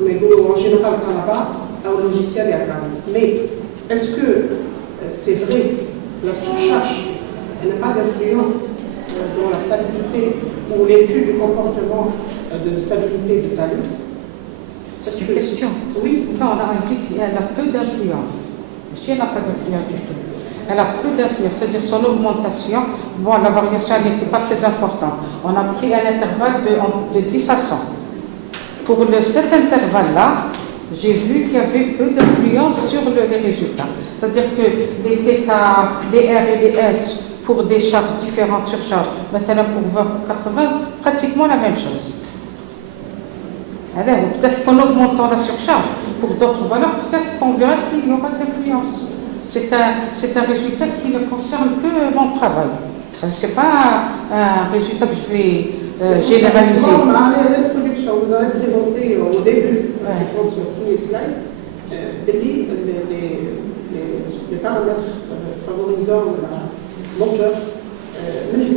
mais en général, au logiciel et à Cannes. Mais est-ce que c'est vrai, la surcharge, elle n'a pas d'influence dans la stabilité ou l'étude du comportement de stabilité du talus? C'est une question. Oui. Non, on a dit qu'elle a peu d'influence. Si elle n'a pas d'influence du tout. Elle a peu d'influence, c'est-à-dire son augmentation, bon, la variation n'était pas très importante. On a pris un intervalle de 10 à 100. Pour cet intervalle-là, j'ai vu qu'il y avait peu d'influence sur les résultats. C'est-à-dire que les θ, les R et les S, pour des charges différentes, surcharges, maintenant pour 20, pour 80, pratiquement la même chose. Alors, peut-être qu'en augmentant la surcharge, pour d'autres valeurs, peut-être qu'on verra qu'il y aura de l'influence. C'est un résultat qui ne concerne que mon travail. Ce n'est pas un résultat que je vais généraliser. L'introduction, vous avez présenté au début, je pense au premier slide, les paramètres favorisant la moteur,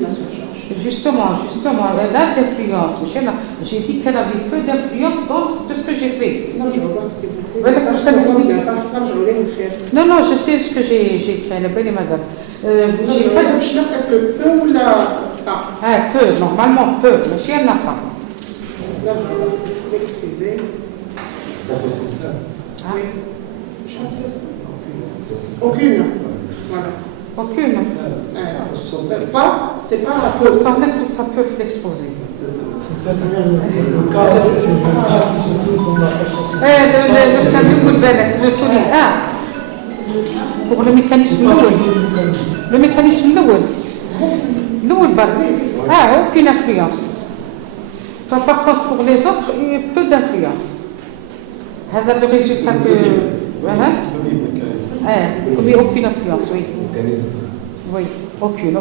la surcharge. Justement, elle a d'influence, Michel. J'ai dit qu'elle avait peu d'influence dans tout ce que j'ai fait. Non, je vois, s'il vous plaît. Voilà, pour ça, Non, je sais ce que j'ai écrit, elle est belle et madame. J'ai pas de... Est-ce que peu ou la pas? Peu, normalement peu, mais si elle n'a pas. Non, je vais m'excuser. La 69. Oui. Aucune. Voilà. Aucune. Pas, c'est pas peu. Pourtant, là, tout à peu l'exposer. Peut-être le cas qui se trouve dans la page 60. Le cas le solide. Pour le mécanisme le mécanisme aucune influence. Par contre, pour les autres, il y a peu d'influence. C'est le résultat que... mais aucune influence, oui. Oui, aucune.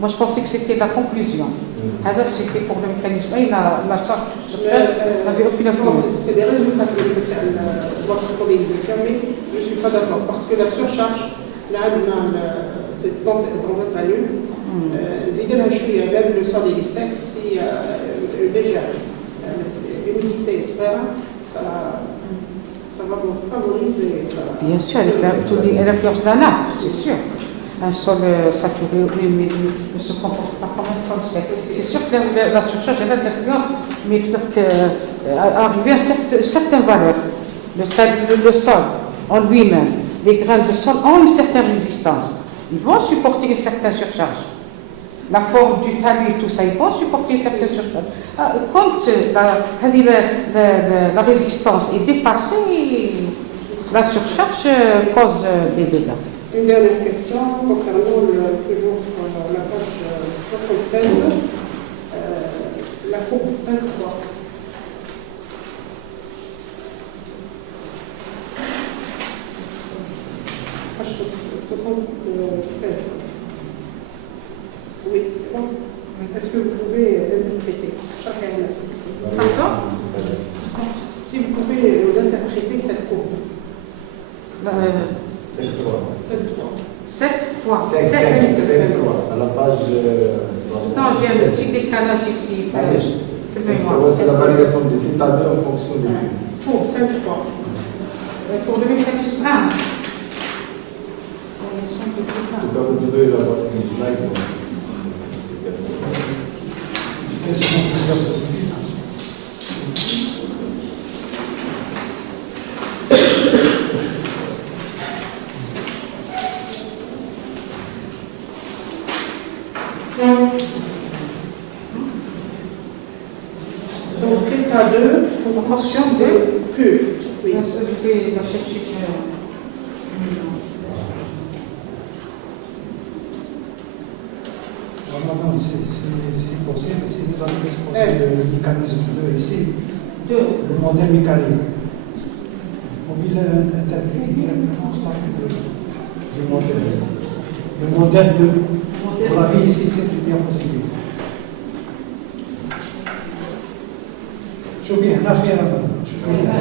Moi, je pensais que c'était la conclusion. Alors, c'était pour le mécanisme. La charge n'avait aucune influence. C'est des résultats de votre modélisation, mais je ne suis pas d'accord. Parce que la surcharge, là, c'est dans un talus. Même le sol il est sec, si légère, humidité, ça va vous favoriser. Bien sûr, elle influence la nappe, c'est sûr. Un sol saturé humide ne se comporte pas comme un sol sec. C'est sûr que la surcharge elle a de l'influence, mais peut-être qu'arriver à certaines valeurs, le sol en lui-même, les grains de sol ont une certaine résistance. Ils vont supporter une certaine surcharge. La forme du talus, tout ça, ils vont supporter une certaine surcharge. Quand la résistance est dépassée, la surcharge cause des dégâts. Une dernière question concernant toujours la page 76, la courbe 5.3. Page 76. Oui, c'est bon. Est-ce que vous pouvez l'interpréter? Chacun a sa. Par exemple, si vous pouvez nous interpréter cette courbe. 7.3. 7.3. 7.3. À la page 60. Non, j'ai un petit décalage ici. 7.3, c'est la variation de θ2 en fonction de l'huile. Courbe 5.3. Pour le mécanisme 1. En tout cas, vous devez l'avoir sur les slides. Donc, θ2 En fonction de... Q. Oui. Je vais la chercher. Non, c'est possible, si vous avez exposé le mécanisme 2 ici, le modèle mécanique, vous pouvez l'interpréter directement à partir du modèle. Le modèle 2, vous l'avez ici, c'est une diapositive. شوف هنا خير شوف هنا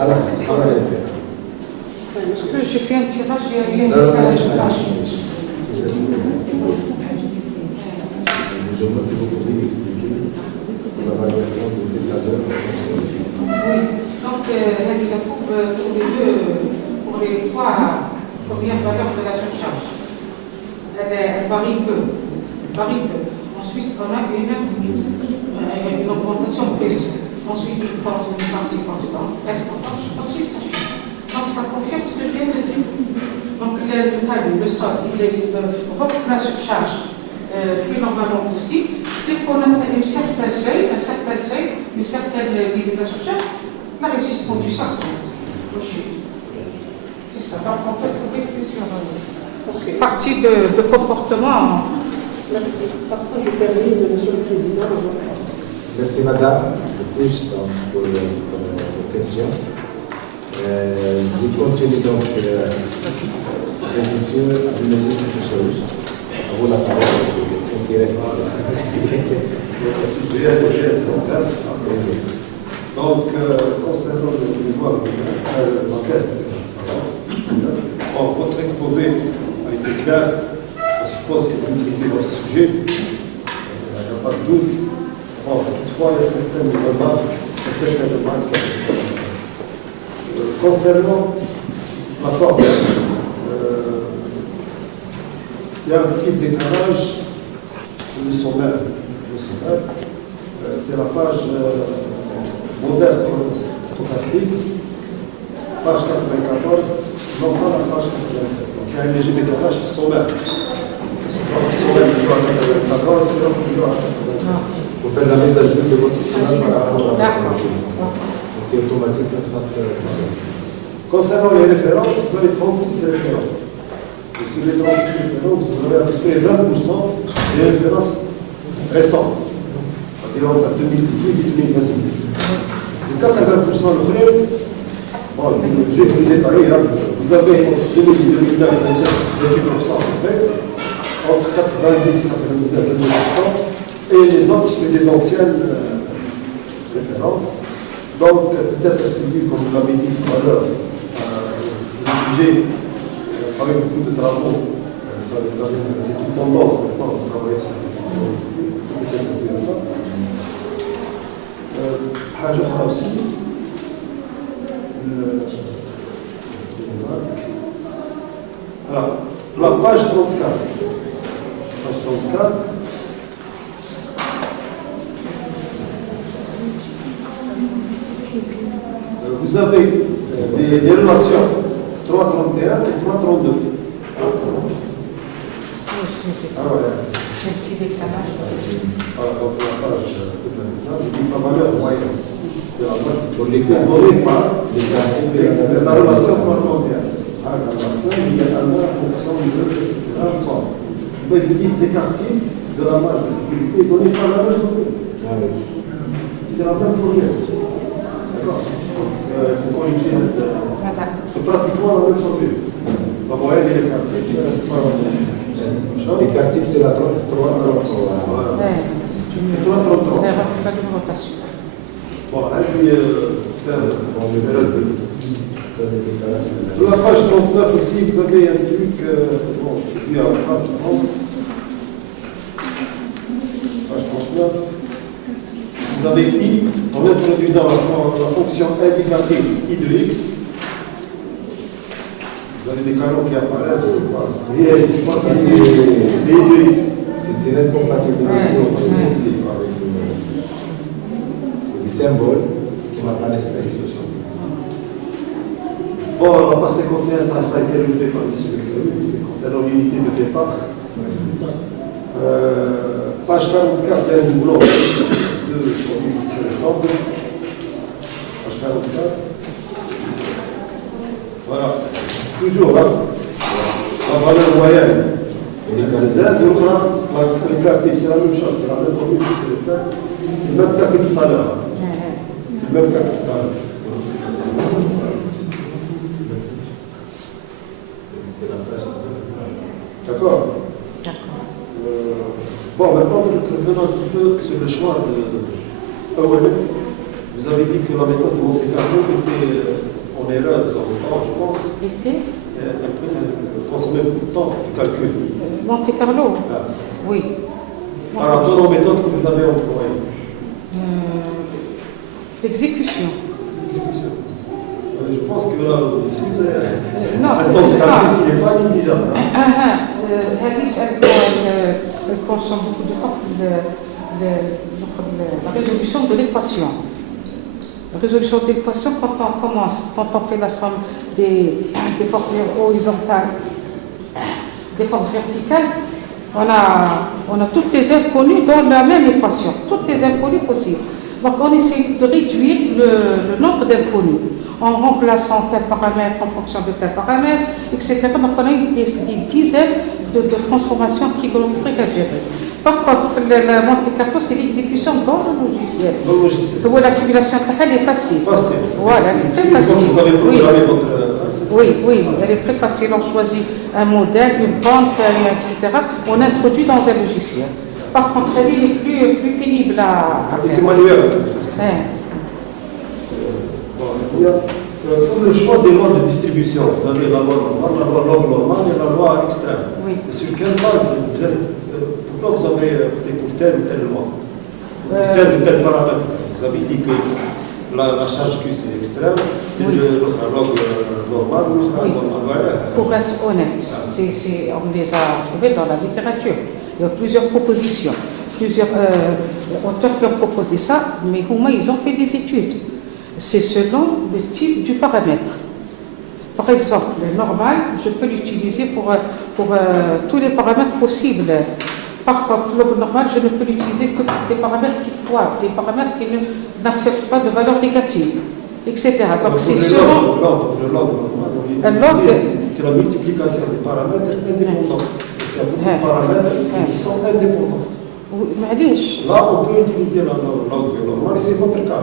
Alors, Parce que j'ai fait un tirage, il y a eu un non, décalage. si c'est vous. Donc, si vous pouvez m'expliquer la variation de décalage en fonction de Oui, donc la courbe pour les trois premières valeurs de la surcharge, elle varie peu. Ensuite, on a une augmentation plus. Ensuite, une partie constante, reste constante, ensuite ça chute. Donc ça confirme ce que je viens de dire. Donc le timing, le sol, il reprend la surcharge plus normalement possible. Dès qu'on atteint un certain seuil, une certaine limite de surcharge, la résistance du sang chute. C'est ça. Donc on peut trouver plusieurs parties de comportement. Merci. Par ça, je termine, Monsieur le Président. Merci Madame, plus pour vos questions. Je continue donc avec Monsieur Abdelaziz Kouchouch. À vous la parole pour les questions qui restent. Donc, concernant le pouvoir de la caisse, votre exposé a été clair. Ça suppose que vous maîtrisez votre sujet. Il n'y a pas de doute. Toutefois, il y a certaines remarques. Concernant la forme, il y a un petit décalage sur le sommaire. C'est la page modèle stochastique, page 94, non pas la page 87. Donc il y a un léger décalage sommaire. Le sommaire du 94 et le 87. Il faut faire la mise à jour de votre sommaire par rapport à D'accord. c'est automatique, ça se passe comme ça. Concernant les références, vous avez 36 références. Et sur les 36 références, vous avez à peu près 20% des références récentes. C'est-à-dire entre 2018 et 2021. Les 80% le frère, bon, je vais vous détailler. Hein. Vous avez entre 2000 et 2009, 27,9% à peu près. Entre 90 et 99, 2%. Et les autres, c'est des anciennes références. Donc, peut-être celui, comme vous l'avez dit tout à l'heure, le sujet, avec beaucoup de travaux, c'est une tendance maintenant de travailler sur c'est peut-être bien ça. حاجة أخرى aussi, alors, la page 34. Page 34. Vous avez des relations 3,31 et 3,32. Ah ouais. J'ai un petit décalage. Alors, donc la page je dis la valeur moyenne de la page Pour les donnée par les quartiers, la relation 3,31. La relation, il y a un en fonction de etc. ensemble. Mais vous dites les quartiers de la marge de sécurité donnée par la même formule. C'est la même formule. D'accord. Il faut corriger. C'est pratiquement la même formule. La moyenne et les quartiers, c'est pas la même chose. les quartiers, c'est la 3,33. Voilà. C'est 3,33. Les refus de rotation. Bon, et puis, c'est un sur la page 39 aussi, vous avez un truc, bon, c'est lui à la page, je pense. Page 39. Vous avez I, en introduisant la fonction indicatrice I de X, vous avez des canons qui apparaissent, je ne sais pas. Yes, je pense que c'est I de X. C'est une incompatibilité avec c'est des symboles qui m'apparaissent par l'expression. Bon, on va passer côté ça a été relevé par M. Bexaoui, c'est concernant l'unité de départ. Page 44, il y a un doublon de produit sur les formes. Page 44. Voilà. Toujours, hein. La valeur moyenne. Et les Z, le quartier, c'est la même chose, c'est la même formule que sur le terre. C'est le même cas que tout à l'heure. C'est le même cas que tout à l'heure. D'accord. Bon, maintenant, revenons un petit peu sur le choix de Vous avez dit que la méthode de Monte Carlo était onéreuse en temps, je pense. Était Elle consommait beaucoup de temps de calcul. Monte Carlo. Ah. Oui. Par rapport aux méthodes que vous avez employées. L'exécution. Exécution. Je pense que là aussi vous avez non, un temps de calcul qui n'est pas négligeable. Elle consomme beaucoup de temps la résolution de l'équation. La résolution de l'équation, quand on fait la somme des forces horizontales, des forces verticales, on a toutes les inconnues dans la même équation, toutes les inconnues possibles. Donc on essaie de réduire le nombre d'inconnus en remplaçant tel paramètre en fonction de tel paramètre, etc. Donc on a eu des dizaines de transformations trigonométriques à gérer. Par contre, la Monte Carlo, c'est l'exécution dans le logiciel. Dans le logiciel. Où la simulation est facile. Facile. Voilà, très facile. Vous avez programmé votre... Oui, elle est très facile. On choisit un modèle, une pente, etc. On introduit dans un logiciel. Par contre, elle est plus pénible à faire. C'est manuel, comme ça. Pour le choix des lois de distribution, vous avez la loi normale, la loi log normale et la loi extrême. Oui. Et sur quelle base pourquoi vous avez opté pour telle ou telle loi? Pour tel ou tel paramètre? Vous avez dit que la charge Q c'est extrême, et l'autre log normal, l'autre normal. Voilà. Pour être honnête, on les a trouvés dans la littérature. Il y a plusieurs propositions, plusieurs auteurs qui ont proposé ça, mais au moins ils ont fait des études. C'est selon le type du paramètre. Par exemple, le normal, je peux l'utiliser pour tous les paramètres possibles. Par contre, le normal, je ne peux l'utiliser que pour des paramètres qui croient, des paramètres qui n'acceptent pas de valeur négative, etc. Donc c'est selon... Le log normal, c'est la multiplication des paramètres indépendants. Il y a beaucoup de paramètres qui sont indépendants. Là, on peut utiliser la log normale, et c'est votre cas.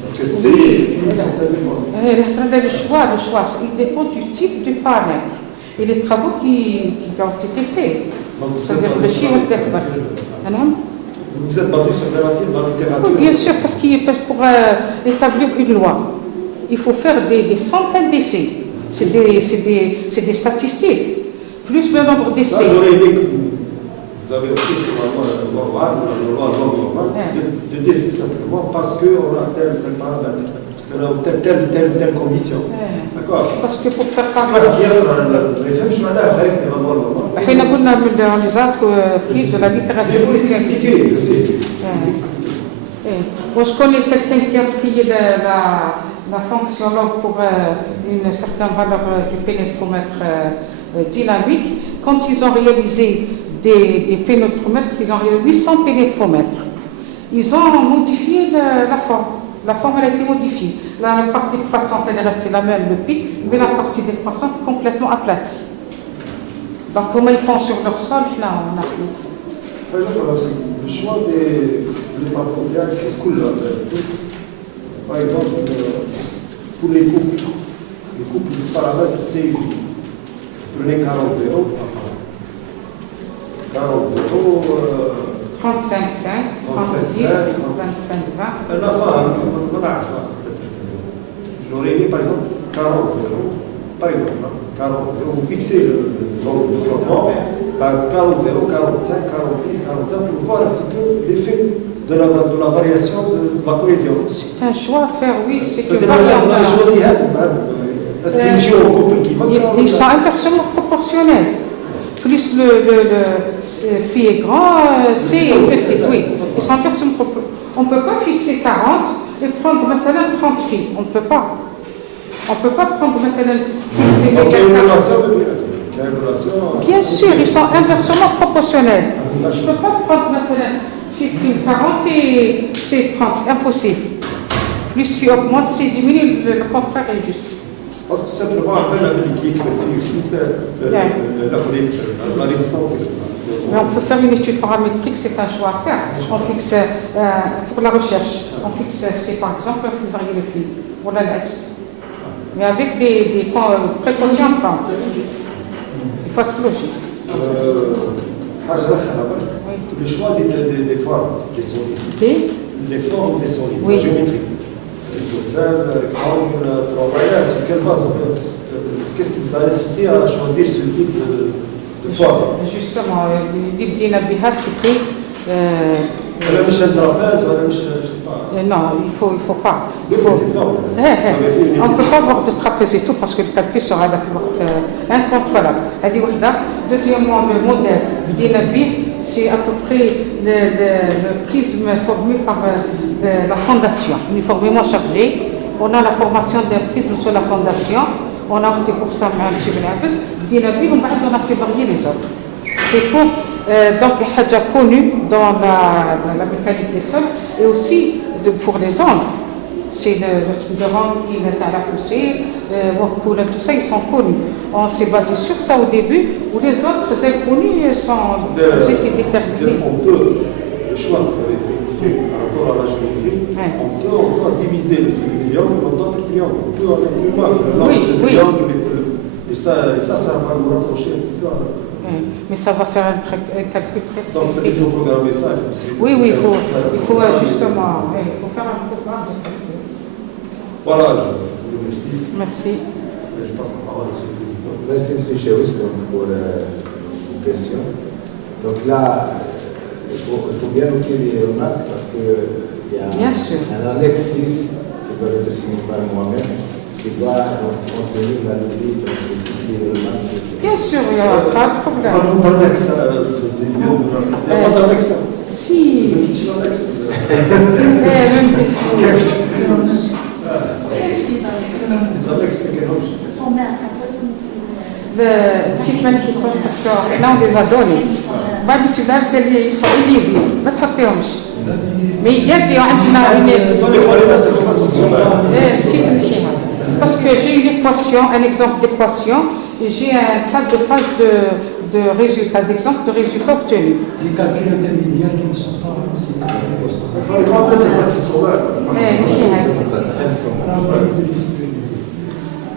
Parce que c'est le choix, il dépend du type du paramètre et les travaux qui ont été faits. C'est-à-dire le chiffre d'Akbar. Vous êtes basé sur la littérature? Oui, bien sûr, parce pour établir une loi, il faut faire des centaines d'essais. C'est des statistiques. Plus le nombre d'essais. J'aurais aimé que vous avez opté pour la loi normale, la loi normale, de dire tout simplement parce qu'on a tel ou tel paramètre, parce qu'on a telle condition. D'accord? Parce que pour faire part de la littérature. Il faut les expliquer. Moi, je connais quelqu'un qui a pris la fonction log pour une certaine valeur du pénétromètre dynamique. Quand ils ont réalisé des pénétromètres, ils ont réalisé 800 pénétromètres. Ils ont modifié la forme. La forme elle a été modifiée. La partie croissante elle est restée la même, le pic, mais la partie décroissante complètement aplatie. Donc comment ils font sur leur sol, là on a plus. Le choix des paramètres, par exemple, pour les couples de paramètres CFI, prenez 40,0, 40,00, 35,5, 30,10, 25,20. La fin, j'aurais aimé par exemple 40,0, par exemple, 40,0, vous fixez le nombre de frottements par 40,0, 45, 40,10, 41 pour voir un petit peu l'effet de la variation de la cohésion. C'est un choix à faire, oui. C'est que vous avez choisi, est-ce qu'il y a un couple qui va... Ils sont inversement proportionnels. Plus le phi est grand, C est petit, oui. Ils sont inversement proportionnels. On ne peut pas fixer 40 et prendre maintenant 30 phi. On ne peut pas. On ne peut pas prendre maintenant Bien sûr, ils sont inversement proportionnels. Je ne peux pas prendre maintenant phi 40 et C 30, c'est impossible. Plus phi augmente, C diminue, le contraire est juste. Parce que tout simplement, après la qui fait aussi la résistance. Mais on peut faire une étude paramétrique, c'est un choix à faire. On fixe, pour la recherche, on fixe C par exemple, il faut varier le flux, voilà l'axe. Mais avec des précautions à prendre. Il faut être logique. Le choix des formes, des solides. Les formes des solides, oui. la géométrie. social, rectangle, travailleur, sur quelle base qu'est-ce qui vous a incité à choisir ce type de forme? Justement, l'idée de c'était. Wala مش un trapèze, wala مش je sais pas. Non, il faut pas. Deux exemples. On ne peut pas avoir de trapèze et tout parce que le calcul sera incontrôlable. Deuxièmement, le modèle c'est à peu près le prisme formé par la fondation, uniformément chargé. On a la formation d'un prisme sur la fondation. On a opté pour ça, M. Benabed. On a fait varier les autres. C'est pour donc Hadja connu dans la mécanique des sols et aussi pour les angles. C'est le rempli, la poussée, tout ça, ils sont connus. On s'est basé sur ça au début, où les autres inconnus étaient déterminés. On peut, le choix que vous avez fait par rapport à la géométrie, on peut encore diviser le triangle en d'autres triangles. On peut aller plus loin, faire le triangle, et ça va nous rapprocher un petit peu. Mais ça va faire un calcul très. Donc peut-être qu'il faut programmer ça. Oui, il faut justement faire un programme de calcul. Voilà, je vous remercie. Merci. Je passe la parole à M. le Président. Merci M. Chéris pour vos questions. Donc là, il faut bien noter les remarques parce qu'il y a un annexe 6 qui doit être signé par moi-même qui doit contenir la limite entre toutes les remarques. Bien sûr, il n'y a pas de problème. Parlons d'annexe. Il n'y a pas d'annexe. Si. Petit annexe. نسيت ما نحكيهم باسكو حنا ولي زادوني بعد السودان قال لي إليزي ما تحطيهمش مي يدي عندنا نسيت نحكيها باسكو جي une équation, un exemple d'équation et j'ai un tas de pages de résultats, d'exemples de résultats obtenus. Des calculs intermédiaires qui ne sont pas aussi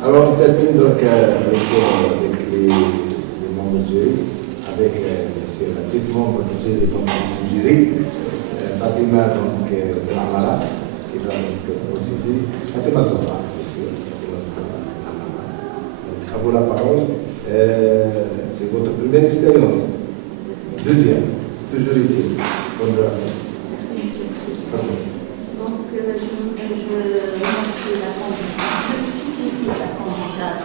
Alors, on termine donc, bien sûr, avec les membres du jury, avec bien sûr la petite membre du jury des compétences du jury, Fatima donc, de la Mara, qui va donc procéder. Fatima Zora, bien sûr. Donc, à vous la parole. C'est votre première expérience. Deuxième, c'est toujours utile. Merci, monsieur. Donc, je remercie la candidate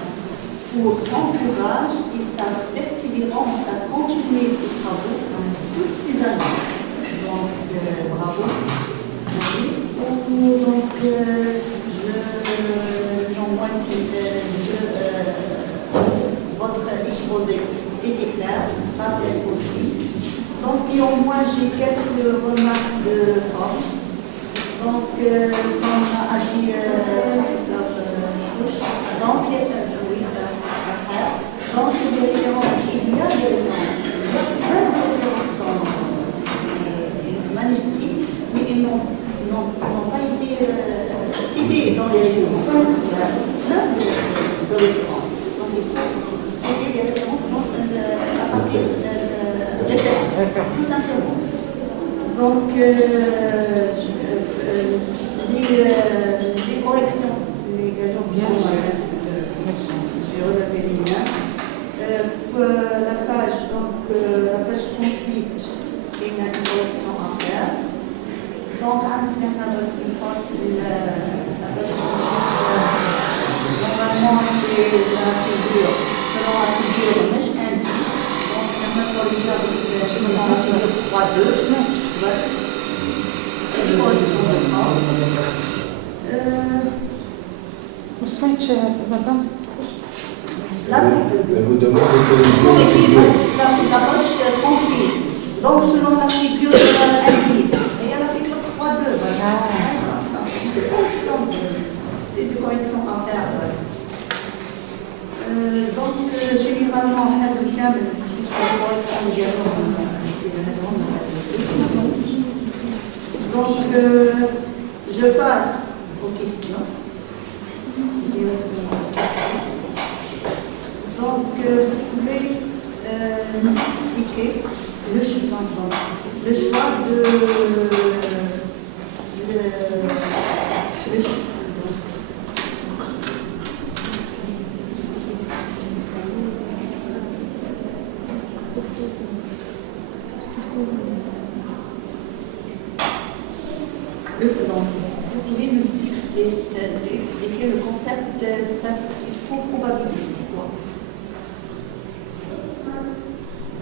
pour son courage et sa persévérance à continuer ses travaux toutes ces années. Donc, bravo. Merci. Donc, j'envoie votre exposé était clair, pas presque aussi. Donc, néanmoins, j'ai quelques remarques de forme. Donc, comme a dit le professeur Bush, donc les références, il y a des références. Il y a plein de références dans le manuscrit, mais ils n'ont pas été cités dans les références. Il y a plein de références. Donc, il faut citer les références à partir de références, tout simplement. Donc, les corrections, les gagnants, bien sûr. J'ai relevé les liens. La page 38, il y a une correction à faire. Donc, une fois la page 38, normalement, c'est la figure, selon la figure, mais je indique. Donc, on va corriger avec la figure 3.2. C'est une correction de forme. ما سمعتش مدام Elle vous demande de corriger corriger la page 38. Donc, selon la figure indice. Et il y a la figure 3.2. C'est des corrections à faire. Donc, généralement, on a le câble, puisque la correction également. Donc, je passe aux questions. Donc, vous pouvez nous expliquer le choix de Vous pouvez nous expliquer le concept de statistico-probabiliste, c'est quoi?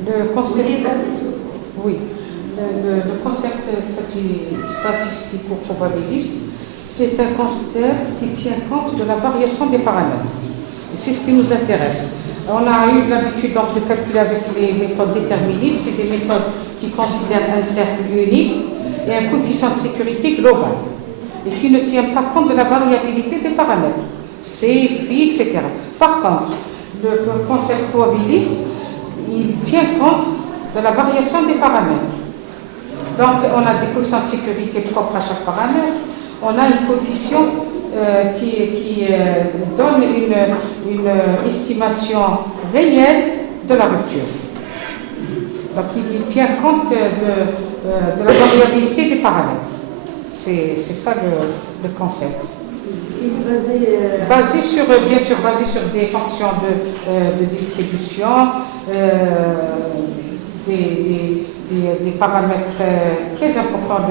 Le concept, Vous êtes basé sur quoi? oui, le concept statistico-probabiliste, c'est un concept qui tient compte de la variation des paramètres. Et c'est ce qui nous intéresse. On a eu l'habitude donc de calculer avec les méthodes déterministes, c'est des méthodes qui considèrent un cercle unique et un coefficient de sécurité global, et qui ne tiennent pas compte de la variabilité des paramètres, C, phi, etc. Par contre, le concept probabiliste, il tient compte de la variation des paramètres. Donc, on a des coefficients de sécurité propres à chaque paramètre, on a un coefficient qui donne une estimation réelle de la rupture. Donc, il tient compte de la variabilité des paramètres. C'est ça le concept. Basé sur, bien sûr, basé sur des fonctions de distribution, des paramètres très importants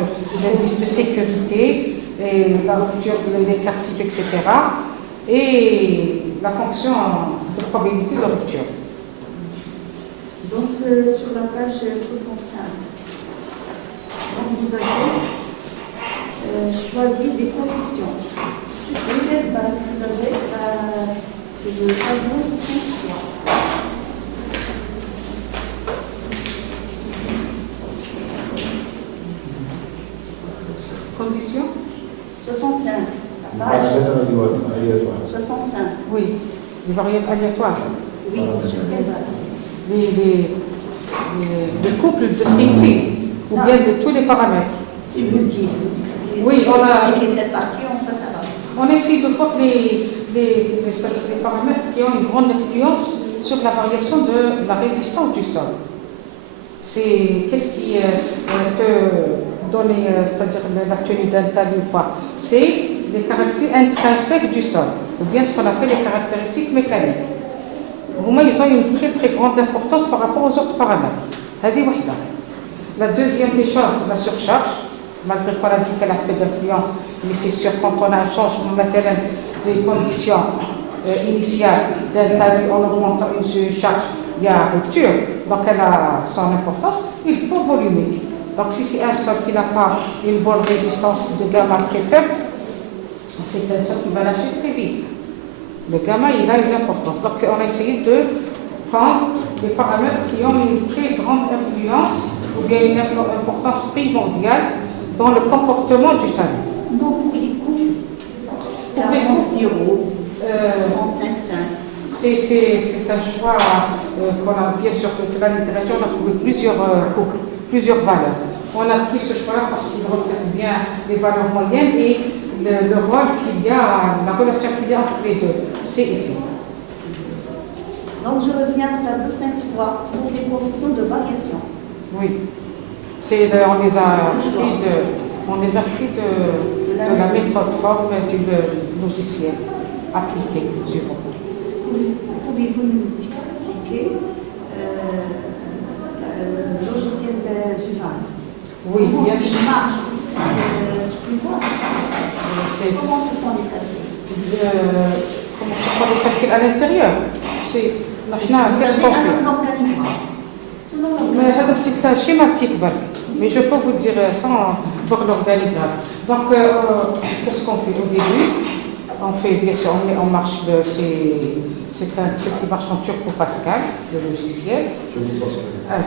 d'indice de sécurité, et la rupture, l'écart type, etc. Et la fonction de probabilité de rupture. Donc, sur la page 65, donc vous avez choisi des coefficients. Sur quelle base vous avez c'est le tableau 3. Condition 65. La page Paramètre aléatoire. 65. Oui, les variables aléatoires. Oui, sur quelle base? Les couples de ces faits, ou bien de tous les paramètres. Si vous dites, vous expliquez, Oui, on a expliquez cette partie, on passe à la. On essaie de voir les paramètres qui ont une grande influence sur la variation de la résistance du sol. C'est qu'est-ce qui peut donner, c'est-à-dire la tenue d'un talus ou pas. C'est les caractéristiques intrinsèques du sol, ou bien ce qu'on appelle les caractéristiques mécaniques. Au moins, ils ont une très très grande importance par rapport aux autres paramètres. La deuxième des choses, la surcharge. Malgré qu'on a dit qu'elle a peu d'influence, mais c'est sûr quand on a un changement matériel des conditions initiales d'un talus en augmentant une surcharge, il y a rupture, donc elle a son importance. Et le poids volumique. Donc si c'est un sol qui n'a pas une bonne résistance de gamma très faible, c'est un sol qui va lâcher très vite. Le gamma, il a une importance. Donc on a essayé de prendre des paramètres qui ont une très grande influence ou bien une importance primordiale dans le comportement du talus. Non, pour les coups, 40-0, 35-5. C'est un choix qu'on a bien sûr fait la littérature, on a trouvé plusieurs couples, plusieurs valeurs. On a pris ce choix parce qu'il reflète bien les valeurs moyennes et le rôle qu'il y a, la relation qu'il y a entre les deux, C et phi. Donc je reviens au tableau 5.3 pour les coefficients de variation. Oui. On les a pris de la méthode forme du logiciel appliqué sur vous. Pouvez-vous nous expliquer le logiciel Zuval? Oui, bien sûr. Il marche, comment se font les calculs? Comment se font les calculs à l'intérieur? Qu'est-ce qu'on fait? C'est un schématique, mais je peux vous dire sans voir l'organigramme. Donc, qu'est-ce qu'on fait au début? On fait, bien sûr, on marche, c'est un truc qui marche en Turbo Pascal, le logiciel.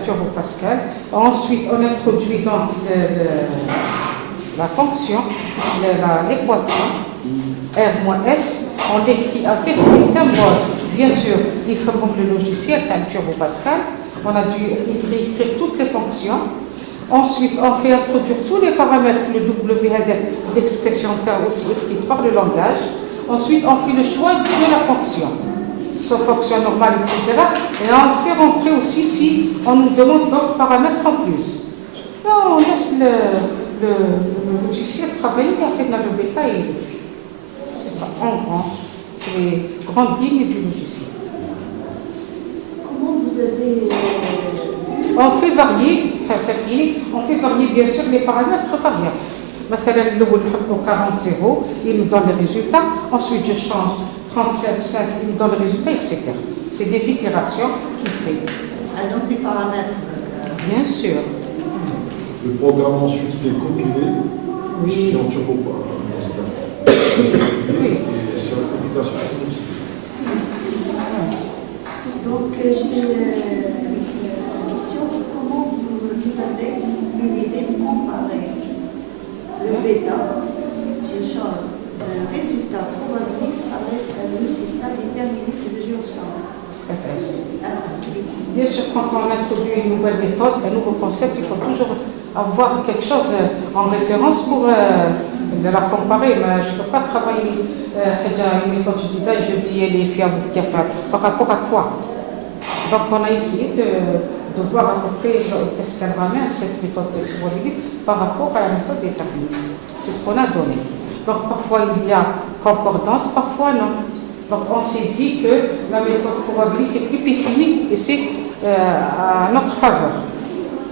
Turbo Pascal. Ensuite, on introduit donc la fonction, l'équation, R-S, on l'écrit avec les symboles. Bien sûr, il faut donc le logiciel, un Turbo Pascal. On a dû écrire toutes les fonctions. Ensuite, on fait introduire tous les paramètres, le W, l'expression aussi écrite par le langage. Ensuite, on fait le choix de la fonction, sa fonction normale, etc. Et on fait rentrer aussi si on nous demande d'autres paramètres en plus. Là, on laisse le logiciel travailler avec le bêta et le phi. C'est ça, en grand. C'est les grandes lignes du logiciel. Comment vous avez on fait varier, bien sûr les paramètres variables. مثلا الأول نحطو 40 il nous donne le résultat, ensuite je change 35 il nous donne le résultat, etc. C'est des itérations qu'il fait. Ah, donc les paramètres. Bien sûr. Le programme ensuite il est compilé, Oui. en turbo pas. Oui. Et c'est la compilation. Donc, j'ai une question. Comment vous avez eu l'idée de comparer le bêta, une chose, le résultat probabiliste avec le résultat déterministe de Geostorm? Bien sûr, quand on introduit une nouvelle méthode, un nouveau concept, il faut toujours avoir quelque chose en référence pour la comparer. Mais je ne peux pas travailler une méthode et je dis elle est fiable ou capable. Par rapport à quoi? Donc on a essayé de voir à peu près qu'est-ce qu'elle ramène, cette méthode probabiliste, par rapport à la méthode déterministe. C'est ce qu'on a donné. Donc parfois il y a concordance, parfois non. Donc on s'est dit que la méthode probabiliste est plus pessimiste et c'est à notre faveur.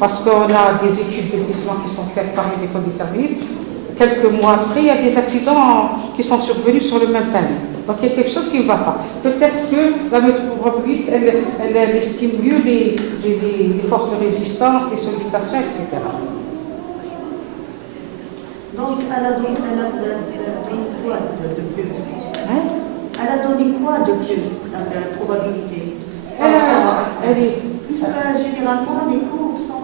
Parce qu'on a des études de glissement qui sont faites par les méthodes déterministes. Quelques mois après, il y a des accidents qui sont survenus sur le même thème. Donc il y a quelque chose qui ne va pas. Peut-être que la méthode probabiliste, elle estime mieux les forces de résistance, les sollicitations, etc. Donc elle a donné quoi de plus? Hein? Elle a donné quoi de plus, la probabilité? Puisque généralement les courbes sont...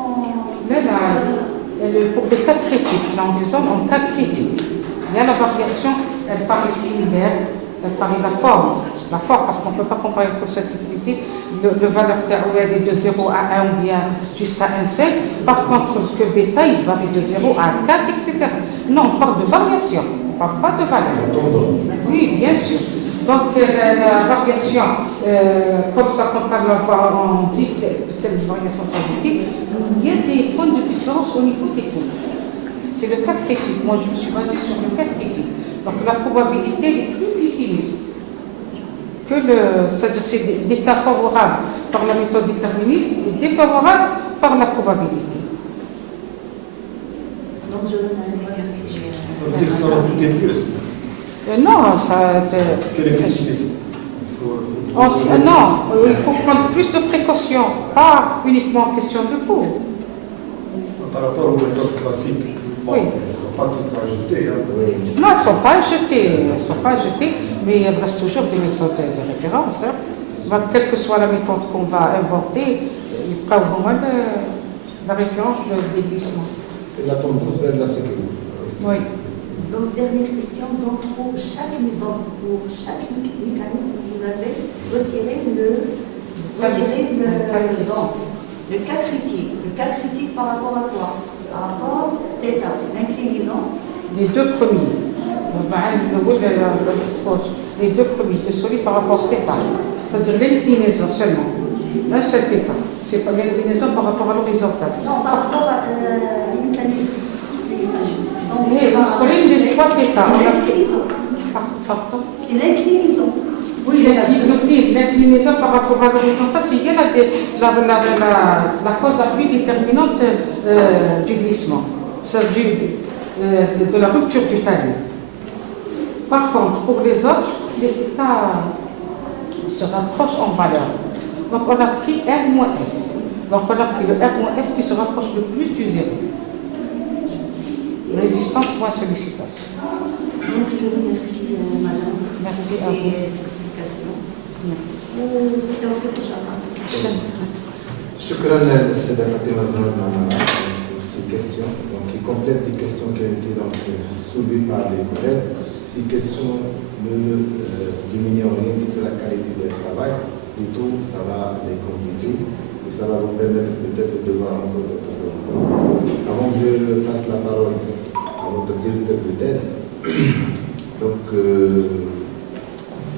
Pour les cas critiques, là on raisonne en cas critique. Il y a la variation, elle paraît similaire, elle paraît la forme, parce qu'on ne peut pas comparer pour cette sécurité, le valeur tertiaire est de 0 à 1 ou bien jusqu'à 1,5. Par contre, que bêta, il varie de 0 à 4, etc. Non, on parle de variation, on ne parle pas de valeur. Oui, bien sûr. Donc, la variation, comme ça, quand on dit quelle variation ça veut dire, il y a des points de différence au niveau des courbes. C'est le cas critique. Moi, je me suis basée sur le cas critique. Donc, la probabilité est plus pessimiste. C'est-à-dire que c'est des cas favorables par la méthode déterministe et défavorables par la probabilité. Donc, je remercie. Ça veut dire que ça va coûter plus. Non, ça... Parce qu'elle est pessimiste. Non, il faut prendre plus de précautions, pas uniquement en question de coût. Par rapport aux méthodes classiques, bon, Oui. elles ne sont pas toutes ajoutées. Hein. Non, elles ne sont pas jetées, mais il reste toujours des méthodes de référence. Hein. Donc, quelle que soit la méthode qu'on va inventer, il y aura vraiment la référence des glissements. C'est la tendance vers la sécurité. Oui. Donc, dernière question. Donc, pour chaque mécanisme, vous avez retiré le cas critique. Le cas critique par rapport à quoi? Par rapport à θ, l'inclinaison. Les deux premiers. Les deux premiers, de celui par rapport à θ. C'est-à-dire l'inclinaison seulement. Un seul θ. C'est pas l'inclinaison par rapport à l'horizontale. Non, par rapport à l'inclinaison. Donc, vous prenez les trois θ. L'inclinaison. Pardon? C'est l'inclinaison. Oui, l'inclinaison par rapport à l'horizontale, c'est bien la cause la plus déterminante du glissement, c'est de la rupture du talus. Par contre, pour les autres, les états se rapprochent en valeur. Donc on a pris R-S. Donc on a pris le R-S qui se rapproche le plus du zéro. Résistance moins sollicitation. Donc je vous remercie, madame. Merci pour à vous. ces explications. Merci. شكرا للسيدة فاطمة زهر pour ces questions, donc qui complètent les questions qui ont été donc soulevées par les collègues. Ces questions ne diminuent rien du tout la qualité du travail, plutôt ça va les compliquer et ça va vous permettre peut-être de voir encore d'autres horizons. Avant que je passe la parole à votre directeur de thèse, donc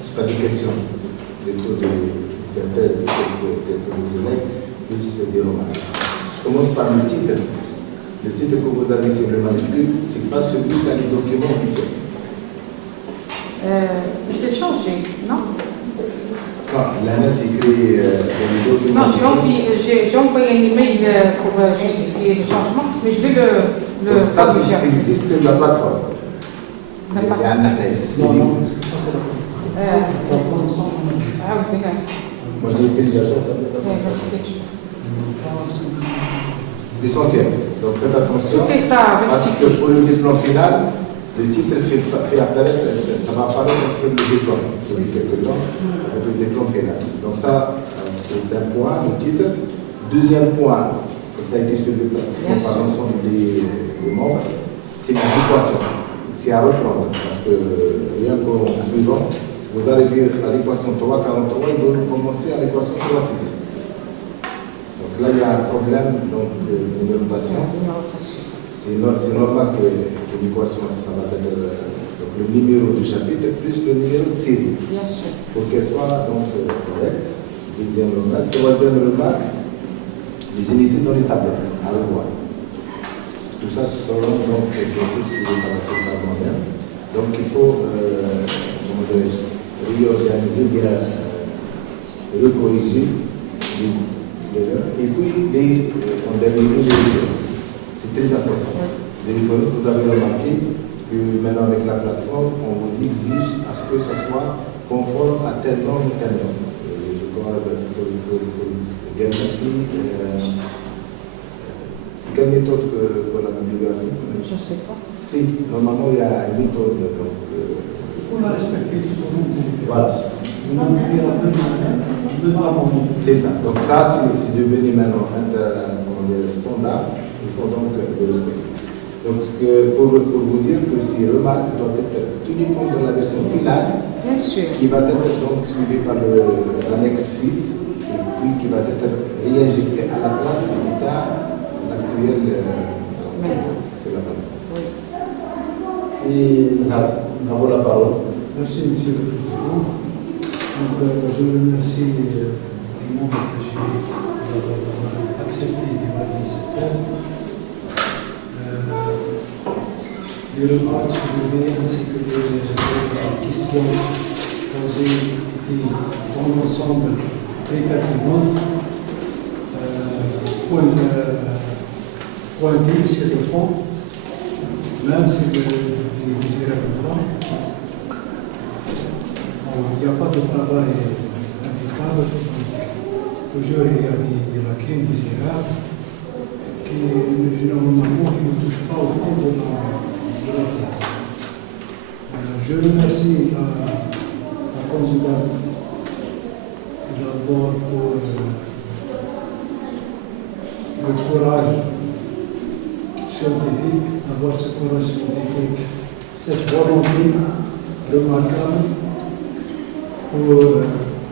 c'est pas des questions, c'est plutôt des synthèses de quelques questions de collègues plus des remarques. Je commence par le titre. Le titre que vous avez sur le manuscrit, c'est pas celui dans les documents officiels. Je l'ai changé, non? Non, l'ANA s'écrit dans les documents Non, j'ai envoyé un email pour justifier le changement, mais je vais le Donc ça, corriger. ça existe sur la plateforme. La plateforme. Il y a un arrêt, ce qui Non, non, existe. c'est pas ça. Euh, On va prendre ensemble. ah oui, d'accord. Moi, j'ai téléchargé. L'essentiel. Donc faites attention. Tout est à Parce que rectifier. pour le diplôme final, le titre fait apparaître, ça va apparaître sur le diplôme depuis quelques temps, avec le diplôme final. Donc ça, c'est un point, le titre. Deuxième point, comme ça a été suivi pratiquement par l'ensemble des membres, c'est les équations. C'est à reprendre, parce que rien qu'en suivant, vous arrivez à l'équation 3,43, et vous commencez à l'équation 3,6. Donc là, il y a un problème de numérotation. C'est normal que l'équation, ça va être donc, le numéro du chapitre plus le numéro de série, Bien sûr. pour qu'elle soit donc correcte. Deuxième remarque. Troisième remarque, les unités dans les tableaux, à revoir. Tout ça seront donc bien sûr suivis par la sauvegarde moi-même. Donc il faut comment dirais-je, réorganiser, bien recorriger les erreurs. Et puis en dernier lieu, les références. C'est très important. Les références, vous avez remarqué que maintenant avec la plateforme, on vous exige à ce que ça soit conforme à telle norme ou telle norme. Je crois que pour c'est quelle méthode pour la bibliographie? Je ne sais pas. Si, normalement il y a une méthode. Donc, Il faut la respecter tout au long de l'effet. voilà. Vous n'oubliez la même harmonie. C'est ça. Donc ça, c'est devenu maintenant standard. Il faut donc le respecter. Donc pour vous dire que ces remarques doivent être tenues compte de la version finale, Bien sûr. qui va être donc suivie par l'annexe 6, et puis qui va être réinjectée à la place d'état actuel. C'est la plateforme. Oui. Si nous avons la parole. Merci, Monsieur le Président. Donc, je remercie les membres que j'ai d'avoir accepté d'évaluer cette thèse. Les remarques soulevées ainsi que les questions posées étaient dans l'ensemble très pertinentes. Pointer sur le fond, même si vous irez le fond. Il n'y a pas de travail impeccable, toujours il y a des lacunes, des erreurs qui généralement qui ne touchent pas au fond de la thèse. Je remercie la candidate d'abord pour le courage scientifique, d'avoir ce courage scientifique, cette volonté remarquable pour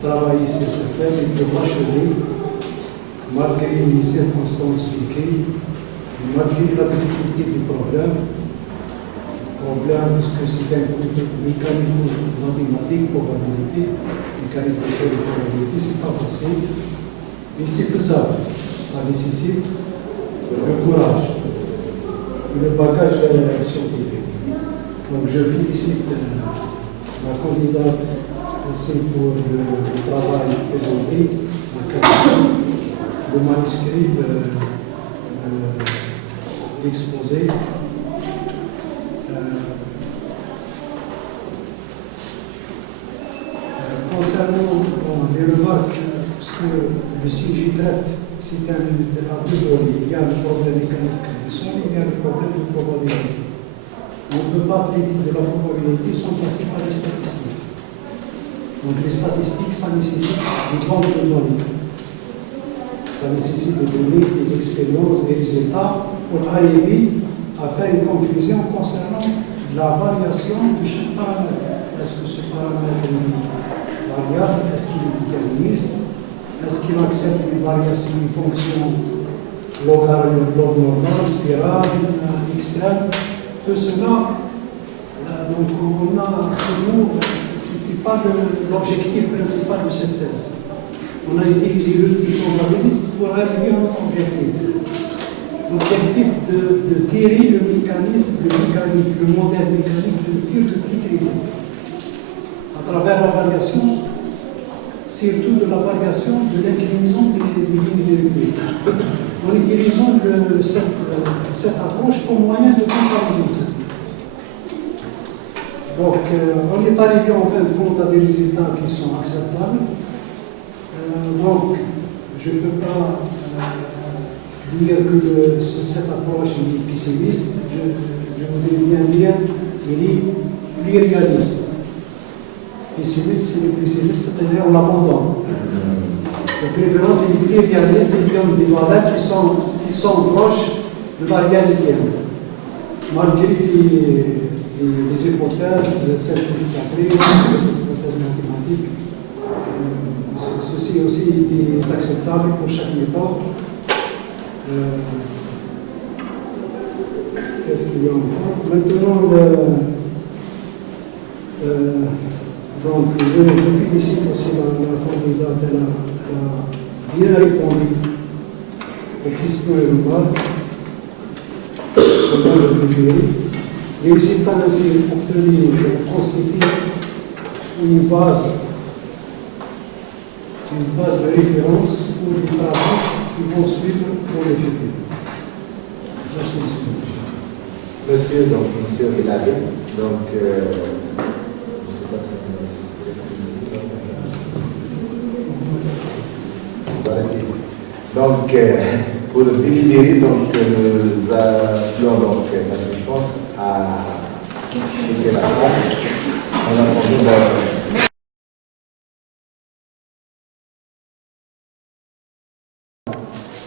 travailler sur cette thèse et pour l'achever, malgré les circonstances vécues, malgré la difficulté du problème, parce que c'est un cours mécanico-mathématique, probabilité, mécanisation de probabilité, c'est pas facile, mais c'est faisable. Ça nécessite le courage et le bagage scientifique. Donc je félicite la candidate aussi pour le travail présenté, la qualité, le manuscrit l'exposé. Concernant les remarques, parce que le sujet traite, c'est un deux volets. Il y a le problème mécanique du son et il y a le problème de probabilité. On ne peut pas traiter de la probabilité sans passer par les statistiques. Donc les statistiques, ça nécessite des banques de données. Ça nécessite de donner des expériences, des résultats pour arriver à faire une conclusion concernant la variation de chaque paramètre. Est-ce que ce paramètre est variable? Est-ce qu'il est déterministe? Est-ce qu'il accepte une variation, une fonction logarithmique, log normal, spirale, extrême? Tout cela, donc on a, pour nous, ce n'était pas l'objectif principal de cette thèse. On a utilisé l'outil probabiliste pour arriver à notre objectif. L'objectif de tirer le mécanisme, le modèle mécanique de tir de plus crédible. À travers la variation, surtout de la variation de l'inclinaison des utilisons cette approche comme moyen de comparaison. Donc, on est arrivé en fin de compte à des résultats qui sont acceptables. Donc, je ne peux pas dire que cette approche est pessimiste. Je voudrais bien dire qu'elle est plus réaliste. Pessimiste, c'est le pessimiste, c'est-à-dire on l'abandonne. La préférence est plus réaliste, il y a des valeurs qui sont proches de la réalité. Malgré les hypothèses simplificatrices, les hypothèses mathématiques, ceci aussi est acceptable pour chaque méthode. Qu'est-ce qu'il y a encore? Maintenant, donc, je félicite aussi la candidate, elle a bien répondu aux questions globales dans le jury. Les résultats ainsi obtenus constituent une base de référence pour les travaux qui vont suivre pour le futur. Merci, monsieur. Monsieur Biladi, donc, je ne sais pas si on reste ici. On va rester ici. Donc, pour délibérer, donc, nous appelons l'assistance à quitter la salle. On attend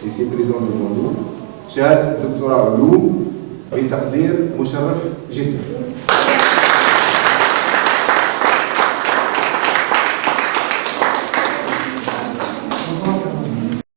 ici président du Mondou, شهادة الدكتوراه علوم بتقدير مشرف جدا.